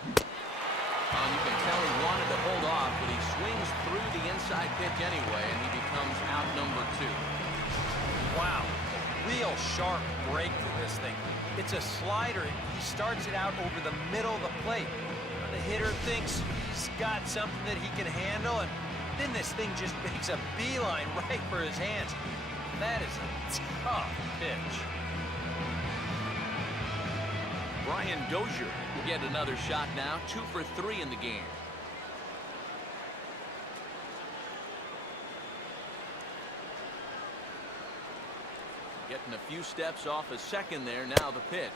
You can tell he wanted to hold off, but he swings through the inside pitch anyway, and he becomes out number 2. Wow. real sharp break to this thing. It's a slider. He starts it out over the middle of the plate. The hitter thinks he's got something that he can handle, and then this thing just makes a beeline right for his hands. That is a tough pitch. Brian Dozier will get another shot now, 2 for 3 in the game. Getting a few steps off a second there. Now the pitch.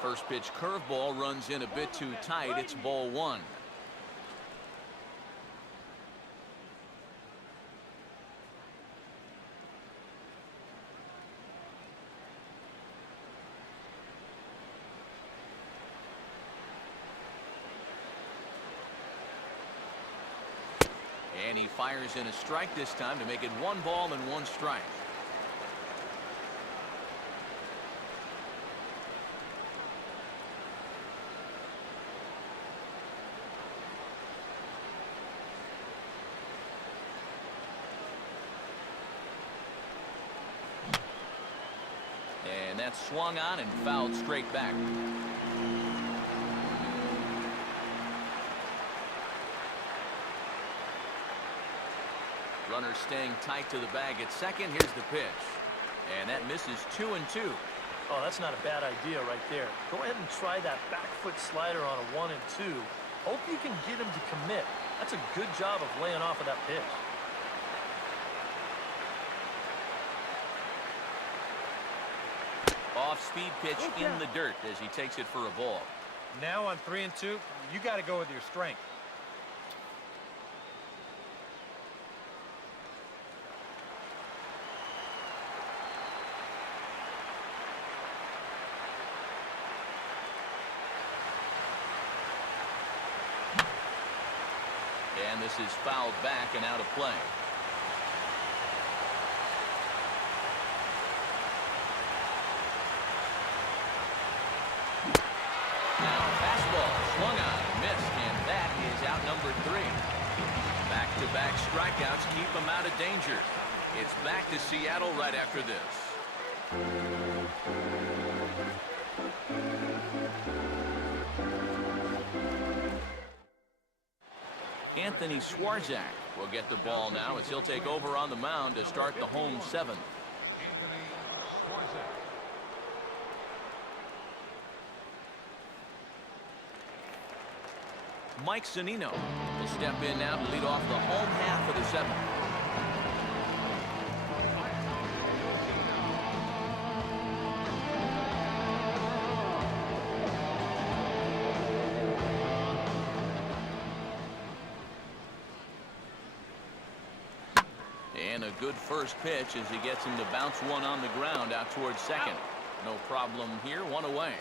First pitch curveball runs in a bit too tight. It's ball 1. And he fires in a strike this time to make it 1 ball and 1 strike. And that's swung on and fouled straight back. Runner staying tight to the bag at second. Here's the pitch. And that misses 2-2. Oh, that's not a bad idea right there. Go ahead and try that back foot slider on a 1 and 2. Hope you can get him to commit. That's a good job of laying off of that pitch. Off-speed pitch in the dirt as he takes it for a ball. Now on 3 and 2, you got to go with your strength. And this is fouled back and out of play. Now fastball swung on, missed, and that is out number 3. Back-to-back strikeouts keep him out of danger. It's back to Seattle right after this. Anthony Swarzak will get the ball now as he'll take over on the mound to start the home 7th. Mike Zunino will step in now to lead off the home half of the 7th. And a good first pitch as he gets him to bounce one on the ground out towards second. No problem here, 1 away.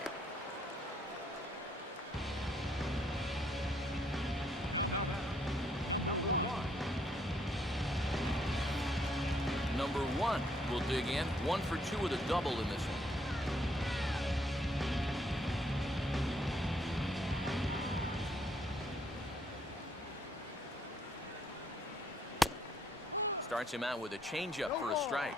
Number 1 will dig in, 1 for 2 with a double in this one. Starts him out with a changeup for a strike.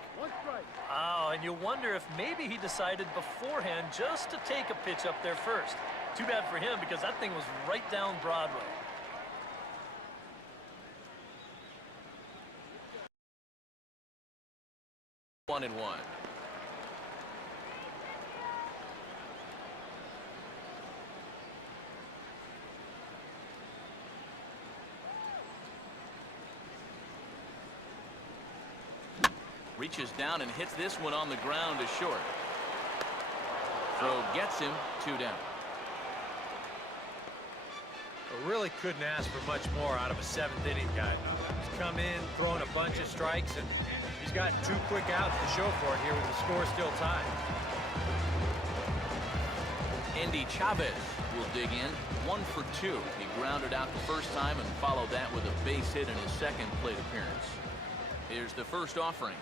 Oh, and you wonder if maybe he decided beforehand just to take a pitch up there first. Too bad for him because that thing was right down Broadway. One and one. Reaches down and hits this one on the ground to short. Throw gets him, 2 down. Really couldn't ask for much more out of a 7th inning guy. He's come in, throwing a bunch of strikes, and he's got 2 quick outs to show for it here with the score still tied. Andy Chavez will dig in, 1 for 2. He grounded out the first time and followed that with a base hit in his second plate appearance. Here's the first offering.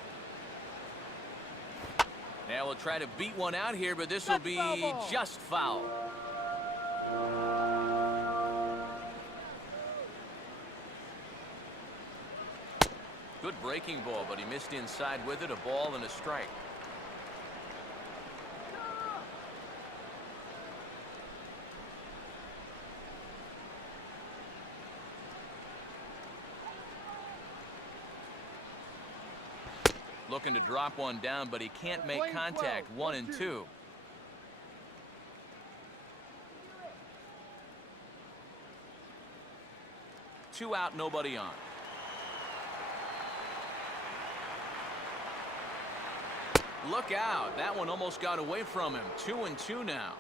Now we'll try to beat one out here, but this will be just foul. Good breaking ball, but he missed inside with it, a ball and a strike. Looking to drop one down, but he can't make contact. 1-2. Two out, nobody on. Look out. That one almost got away from him. 2-2 now.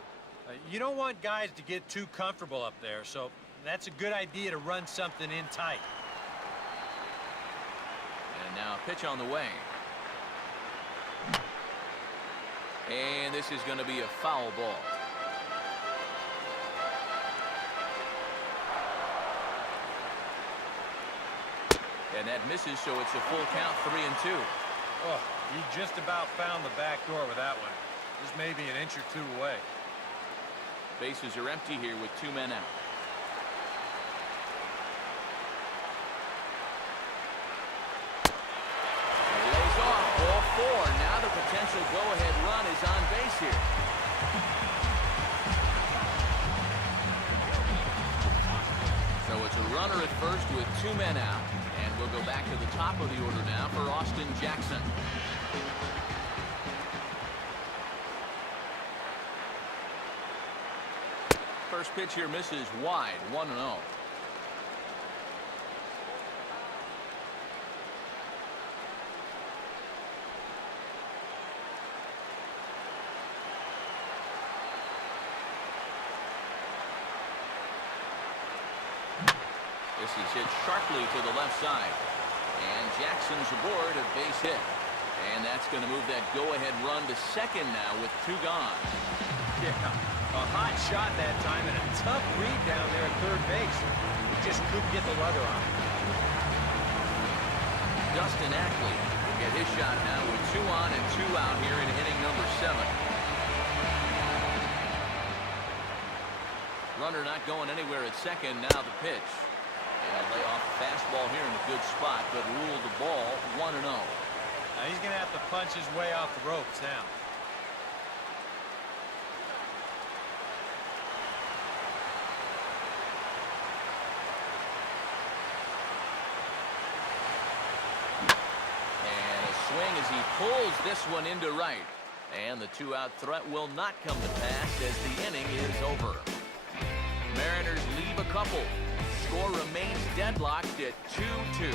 You don't want guys to get too comfortable up there, so that's a good idea to run something in tight. And now a pitch on the way. And this is going to be a foul ball. And that misses, so it's a full count, 3-2. Oh, he just about found the back door with that one. Just maybe an inch or two away. Bases are empty here with 2 men out. He lays off, ball 4. Now the potential go-ahead run is on base here. So it's a runner at first with 2 men out. And we'll go back to the top of the order now for Austin Jackson. First pitch here misses wide, 1-0. This is hit sharply to the left side. And Jackson's aboard a base hit. And that's going to move that go-ahead run to second now with 2 gone. Yeah, a hot shot that time and a tough read down there at third base. He just couldn't get the leather on it. Dustin Ackley will get his shot now with 2 on and 2 out here in inning number 7. Runner not going anywhere at second. Now the pitch. And a lay off fastball here in a good spot, but ruled the ball 1-0. Now he's going to have to punch his way off the ropes now. And a swing as he pulls this one into right. And the 2-out threat will not come to pass as the inning is over. Mariners leave a couple. Score remains deadlocked at 2-2.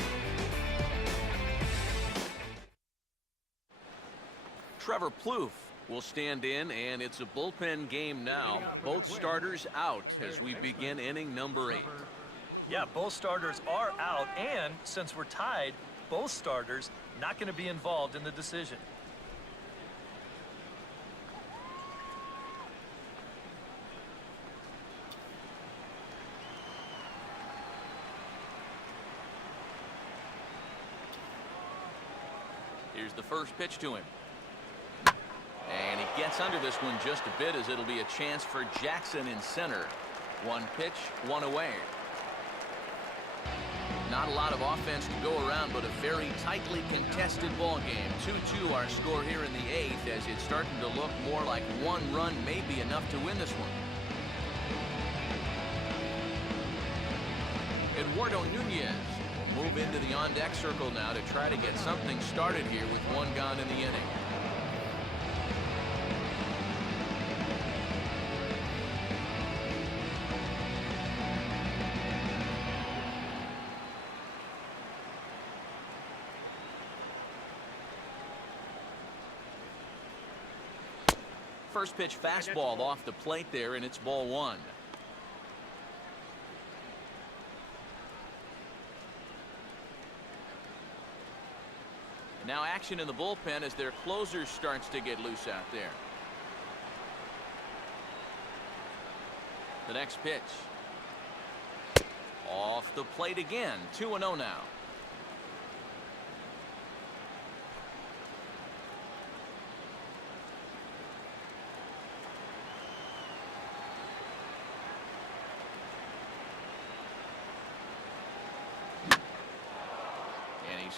Trevor Plouffe will stand in, and it's a bullpen game now. Both starters out as we begin inning number 8. Yeah, both starters are out, and since we're tied, both starters not going to be involved in the decision. Here's the first pitch to him. And he gets under this one just a bit as it'll be a chance for Jackson in center. 1 pitch, 1 away. Not a lot of offense to go around, but a very tightly contested ball game. 2-2 our score here in the 8th as it's starting to look more like 1 run may be enough to win this one. Eduardo Nunez will move into the on-deck circle now to try to get something started here with 1 gone in the inning. First pitch fastball off the plate there, and it's ball 1. Now action in the bullpen as their closer starts to get loose out there. The next pitch. Off the plate again. 2-0 now.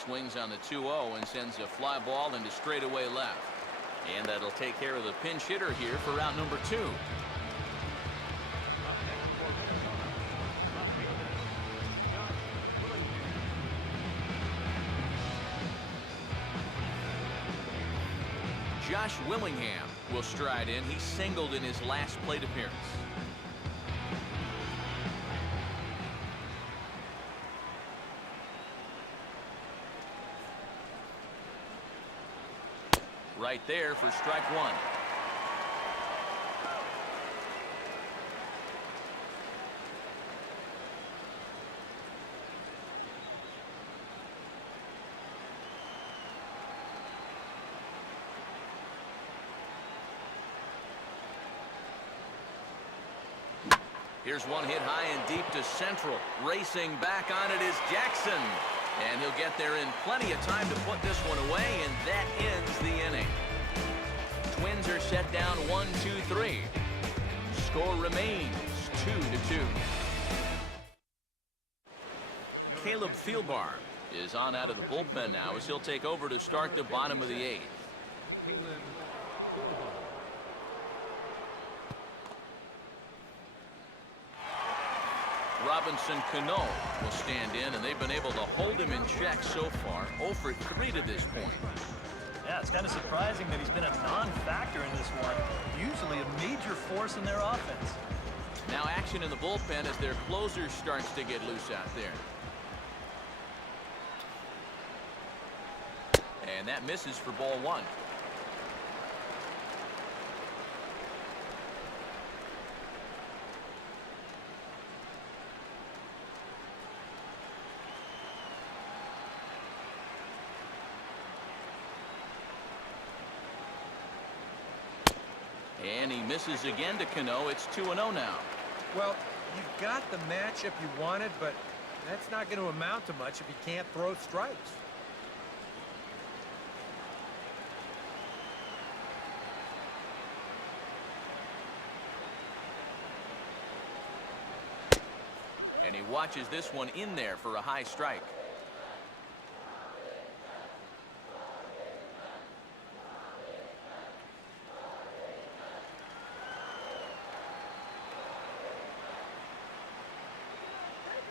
Swings on the 2-0 and sends a fly ball into straightaway left. And that'll take care of the pinch hitter here for round number 2. Willingham will stride in. He singled in his last plate appearance. Right there for strike one. Here's one hit high and deep to central. Racing back on it is Jackson. And he'll get there in plenty of time to put this one away, and that ends the inning. Twins are set down 1-2-3. Score remains 2-2. Caleb Thielbar is on out of the bullpen now as he'll take over to start the bottom of the eighth. Robinson Cano will stand in, and they've been able to hold him in check so far. 0 for 3 to this point. Yeah, it's kind of surprising that he's been a non-factor in this one. Usually a major force in their offense. Now action in the bullpen as their closer starts to get loose out there. And that misses for ball one. And he misses again to Cano. It's 2-0 now. Well, you've got the matchup you wanted, but that's not going to amount to much if you can't throw strikes. And he watches this one in there for a high strike.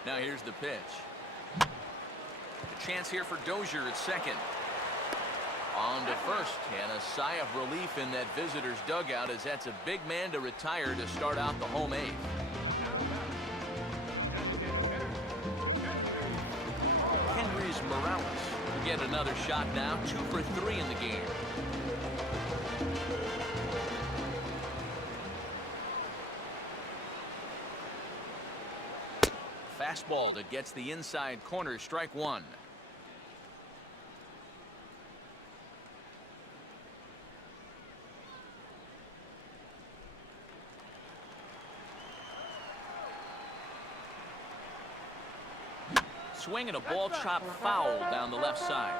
Now here's the pitch. A chance here for Dozier at second. On to first, and a sigh of relief in that visitor's dugout as that's a big man to retire to start out the home eighth. Henry's Morales will get another shot now. 2 for 3 in the game. Fastball that gets the inside corner. Strike one. Swing and a ball chopped foul down the left side.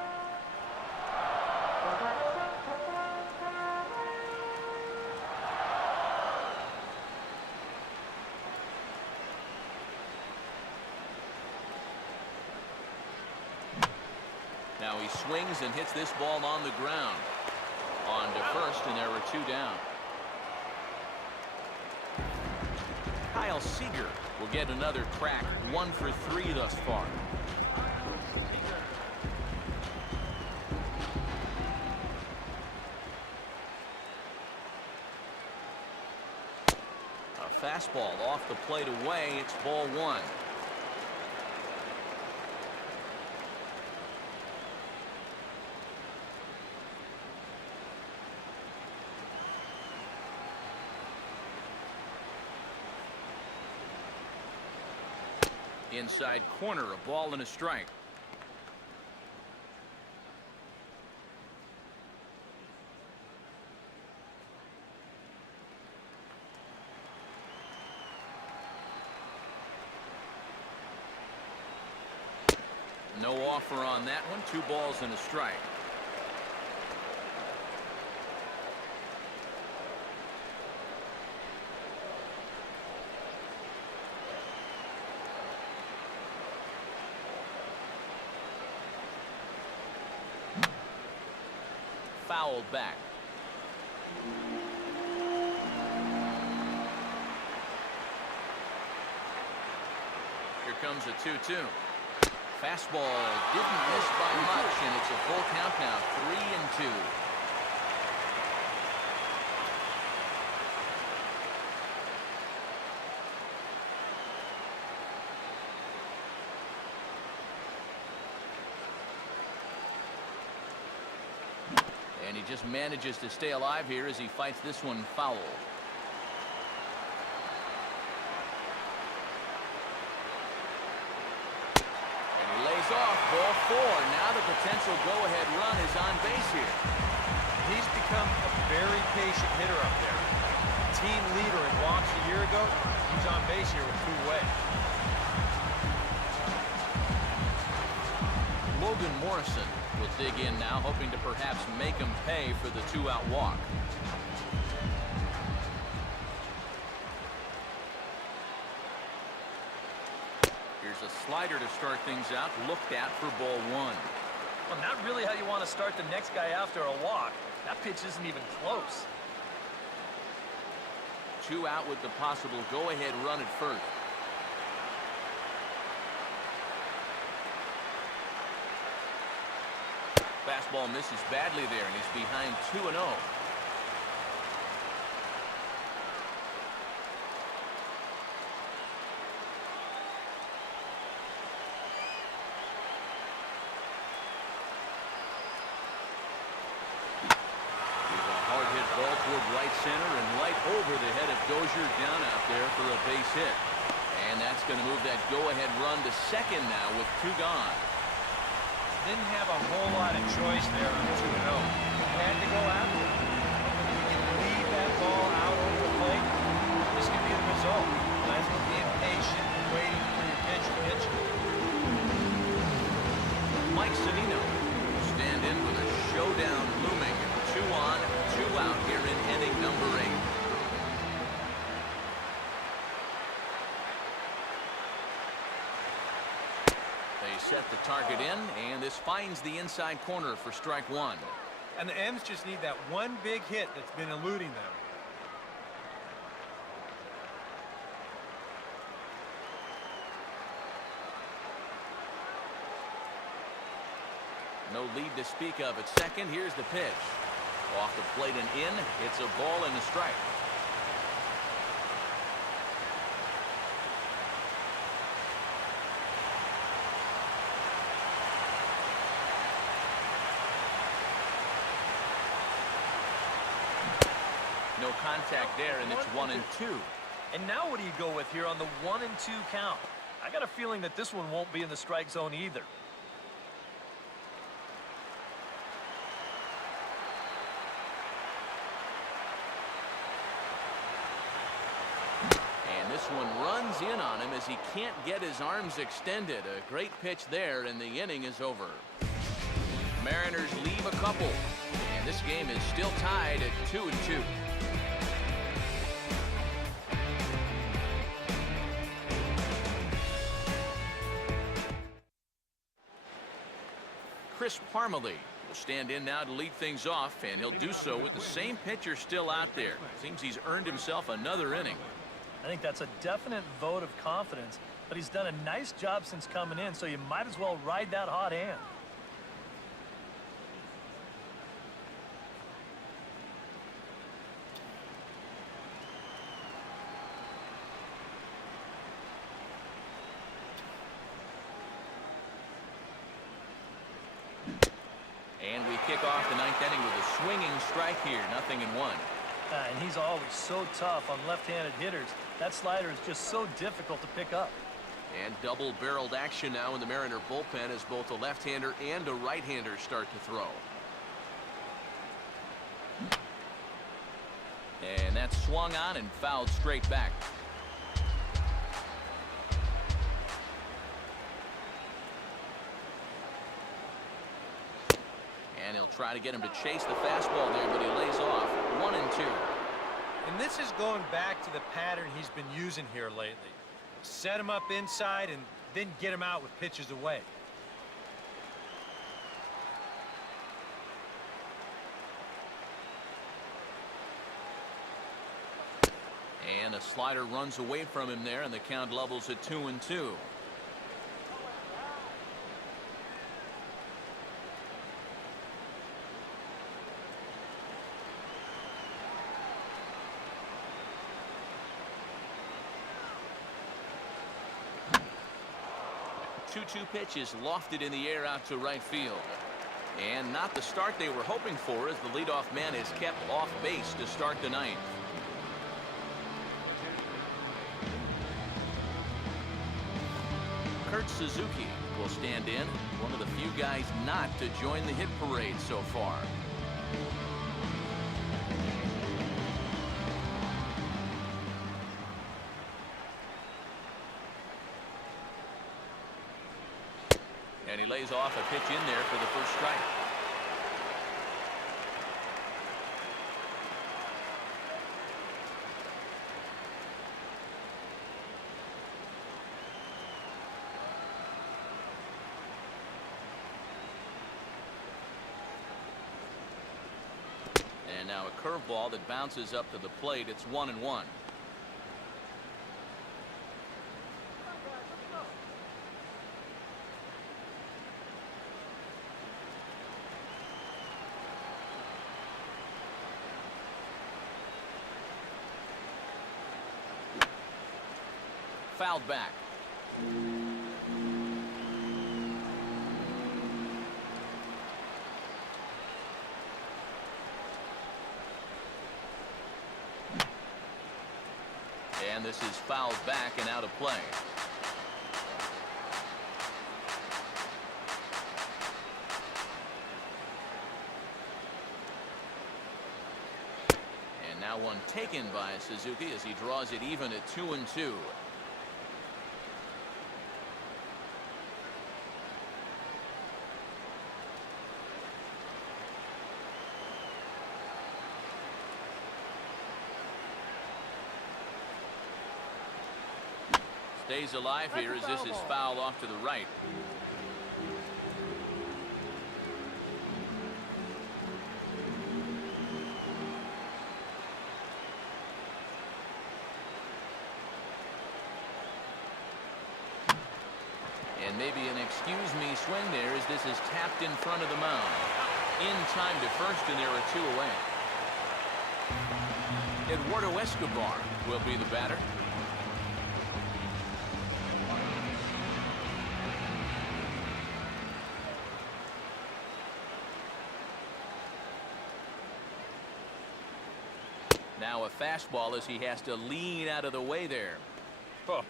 Now he swings and hits this ball on the ground. On to first, and there were 2 down. Kyle Seager will get another crack. 1 for 3 thus far. A fastball off the plate away. It's ball one. Inside corner, a ball and a strike. No offer on that one. 2 balls and a strike. Fouled back. Here comes a 2-2. Fastball didn't miss by much, and it's a full count now. 3-2. And he just manages to stay alive here as he fights this one foul. And he lays off ball 4. Now the potential go-ahead run is on base here. He's become a very patient hitter up there. Team leader in walks a year ago. He's on base here with 2 away. Logan Morrison will dig in now, hoping to perhaps make him pay for the 2-out walk. Here's a slider to start things out, looked at for ball 1. Well, not really how you want to start the next guy after a walk. That pitch isn't even close. 2 out with the possible go-ahead run at first. Fastball misses badly there, and he's behind 2-0. Right center and right over the head of Dozier, down out there for a base hit. And that's going to move that go-ahead run to second now with 2 gone. Didn't have a whole lot of choice there on 2-0. Had to go after it. You leave that ball out over the plate, this could be the result. That's being patient and waiting for your pitch to pitch. Mike Zunino will stand in with a showdown looming. 2 on, 2 out here in inning number 8. They set the target in, and this finds the inside corner for strike 1. And the M's just need that one big hit that's been eluding them. No lead to speak of at second. Here's the pitch. Off the plate and in. It's a ball and a strike. No contact there, and it's 1-2. And now what do you go with here on the 1-2 count? I got a feeling that this one won't be in the strike zone either. And this one runs in on him as he can't get his arms extended. A great pitch there, and the inning is over. Mariners leave a couple, and this game is still tied at 2-2. Chris Parmalee will stand in now to lead things off, and he'll do so with the same pitcher still out there. Seems he's earned himself another inning. I think that's a definite vote of confidence, but he's done a nice job since coming in, so you might as well ride that hot hand. And we kick off the 9th inning with a swinging strike here, 0-1. And he's always so tough on left-handed hitters. That slider is just so difficult to pick up. And double-barreled action now in the Mariner bullpen as both a left-hander and a right-hander start to throw. And that's swung on and fouled straight back. And he'll try to get him to chase the fastball there, but he lays off. 1-2. And this is going back to the pattern he's been using here lately. Set him up inside and then get him out with pitches away. And a slider runs away from him there, and the count levels at 2-2. Two pitch is lofted in the air out to right field. And not the start they were hoping for, as the leadoff man is kept off base to start the ninth. Kurt Suzuki will stand in, one of the few guys not to join the hit parade so far. And he lays off a pitch in there for the first strike. And now a curveball that bounces up to the plate. It's 1-1. Fouled back. And this is fouled back and out of play. And now one taken by Suzuki as he draws it even at 2-2. Stays alive here as this is fouled off to the right. And maybe an excuse me swing there as this is tapped in front of the mound. In time to first, and there are two away. Eduardo Escobar will be the batter. Now a fastball as he has to lean out of the way there. Oh,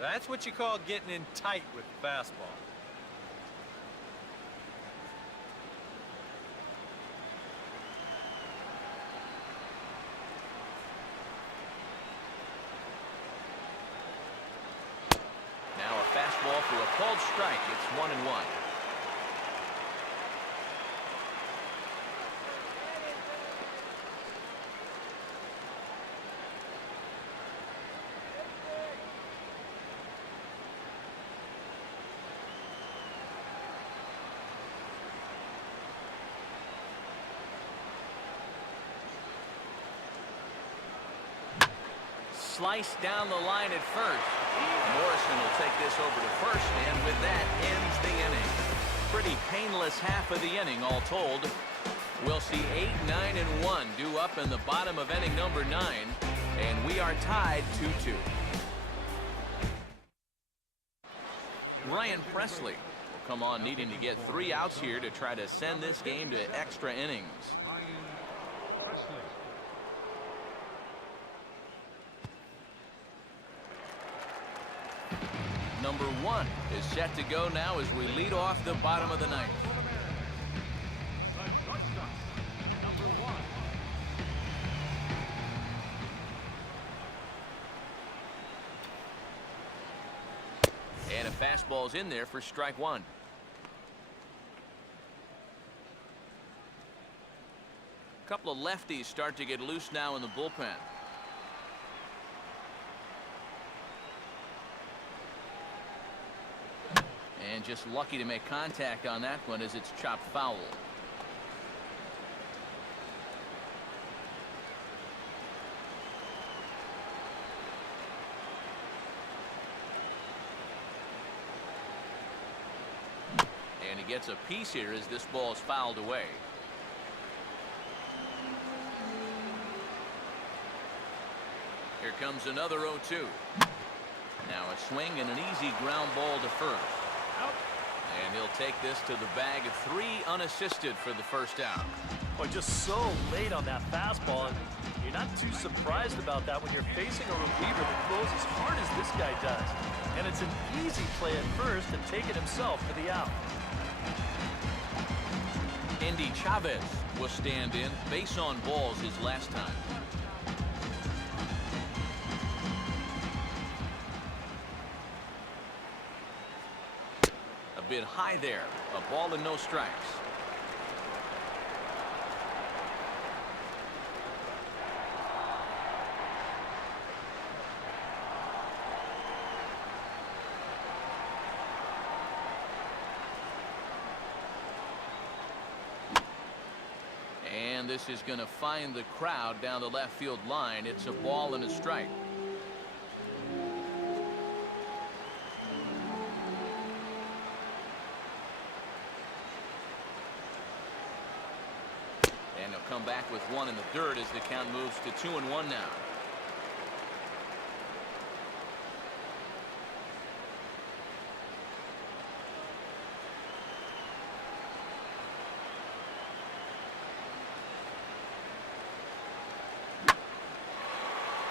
that's what you call getting in tight with the fastball. Now a fastball for a called strike. It's 1-1. Slice down the line at first. Morrison will take this over to first, and with that ends the inning. Pretty painless half of the inning all told. We'll see 8, 9, and 1 due up in the bottom of inning number 9, and we are tied 2-2. Ryan Presley will come on needing to get 3 outs here to try to send this game to extra innings. Ryan Presley. Number 1 is set to go now as we lead off the bottom of the ninth. The shortstop, number 1. And a fastball's in there for strike 1. A couple of lefties start to get loose now in the bullpen. And just lucky to make contact on that one as it's chopped foul. And he gets a piece here as this ball is fouled away. Here comes another 0-2. Now a swing and an easy ground ball to first. And he'll take this to the bag of 3 unassisted for the first out. Boy, just so late on that fastball, and you're not too surprised about that when you're facing a reliever that throws as hard as this guy does. And it's an easy play at first to take it himself for the out. Andy Chavez will stand in. Base on balls his last time. A bit high there. A ball and no strikes. And this is going to find the crowd down the left field line. It's a ball and a strike. And he'll come back with 1 in the dirt as the count moves to 2-1 now.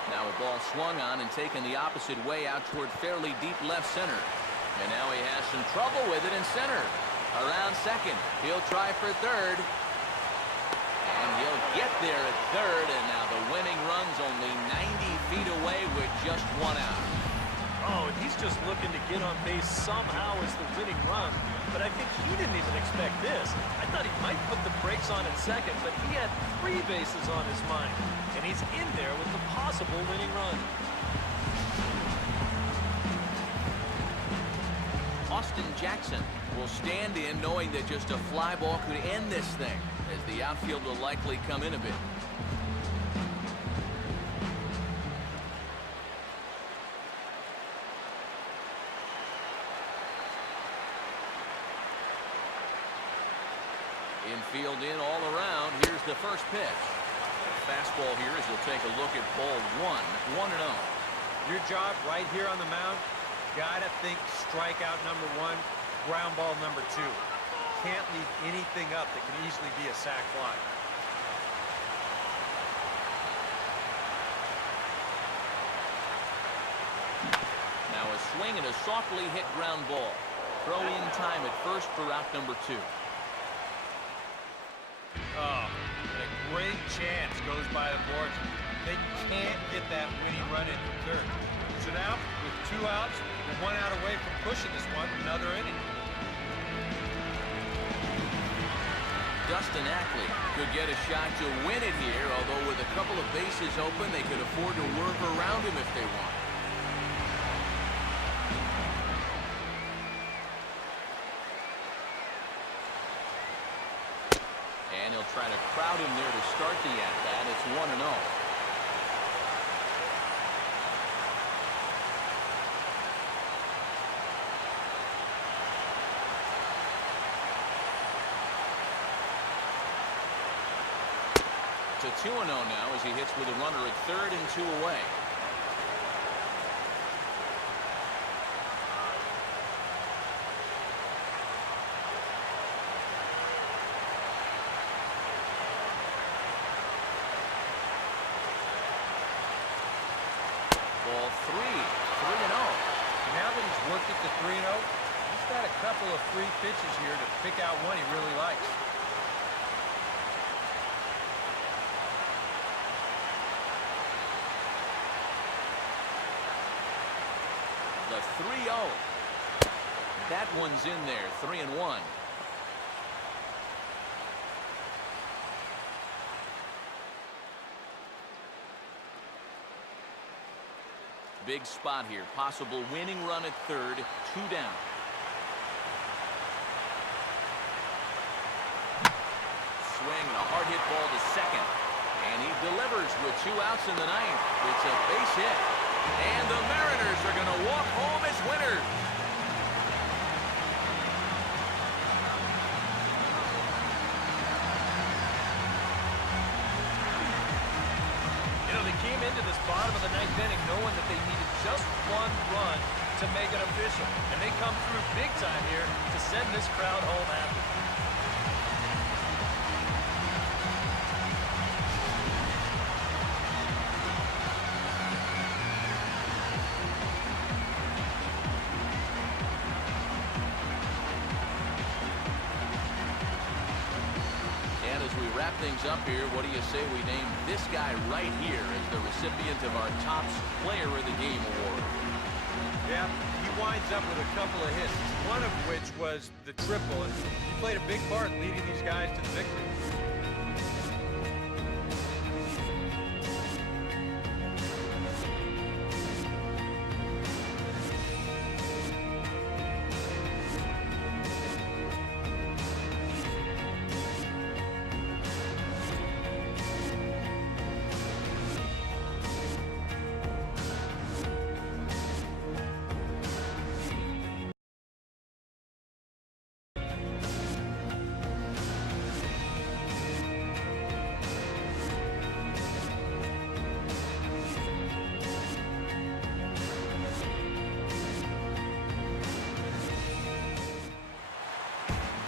Now a ball swung on and taken the opposite way out toward fairly deep left center. And now he has some trouble with it in center. Around second. He'll try for third. And he'll get there at third. And now the winning run's only 90 feet away with just 1 out. Oh, and he's just looking to get on base somehow as the winning run. But I think he didn't even expect this. I thought he might put the brakes on at second, but he had 3 bases on his mind. And he's in there with the possible winning run. Austin Jackson will stand in knowing that just a fly ball could end this thing, as the outfield will likely come in a bit. Infield in all around. Here's the first pitch. Fastball here as he'll take a look at ball 1. 1-0. Your job right here on the mound, gotta think strikeout number 1, ground ball number 2. Can't leave anything up that can easily be a sac fly. Now a swing and a softly hit ground ball. Throw in time at first for out number 2. Oh, and a great chance goes by the boards. They can't get that winning run in from third. So now, with 2 outs, we're 1 out away from pushing this one another inning. Dustin Ackley could get a shot to win it here, although with a couple of bases open, they could afford to work around him if they want. And he'll try to crowd him there to start the at-bat. It's 1-0. To 2-0 now as he hits with a runner at third and 2 away. Ball 3, 3-0. Now that he's worked it to 3-0, he's got a couple of free pitches here to pick out one he really likes. The 3-0. That one's in there, 3-1. Big spot here. Possible winning run at third. 2 down. Swing and a hard hit ball to second. And he delivers with 2 outs in the 9th. It's a base hit. And the Mariners are going to walk home as winners. You know, they came into this bottom of the 9th inning knowing that they needed just 1 run to to make it official. And they come through big time here to send this crowd home happy. Wrap things up here. What do you say we name this guy right here as the recipient of our Tops Player of the Game award? Yeah, he winds up with a couple of hits, one of which was the triple, and he played a big part leading these guys to the victory.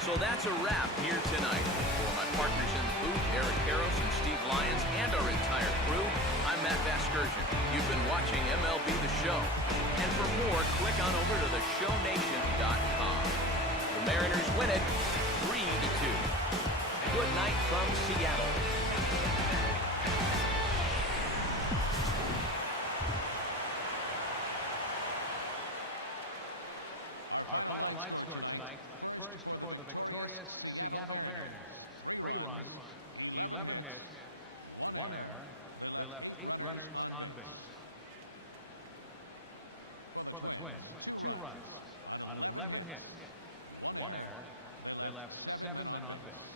So that's a wrap here tonight. For my partners in the booth, Eric Karros and Steve Lyons, and our entire crew, I'm Matt Vasgersian. You've been watching MLB The Show. And for more, click on over to theshownation.com. The Mariners win it 3-2. Good night from Seattle. Our final line score tonight. First for the victorious Seattle Mariners. 3 runs, 11 hits, 1 error. They left 8 runners on base. For the Twins, 2 runs on 11 hits, 1 error. They left 7 men on base.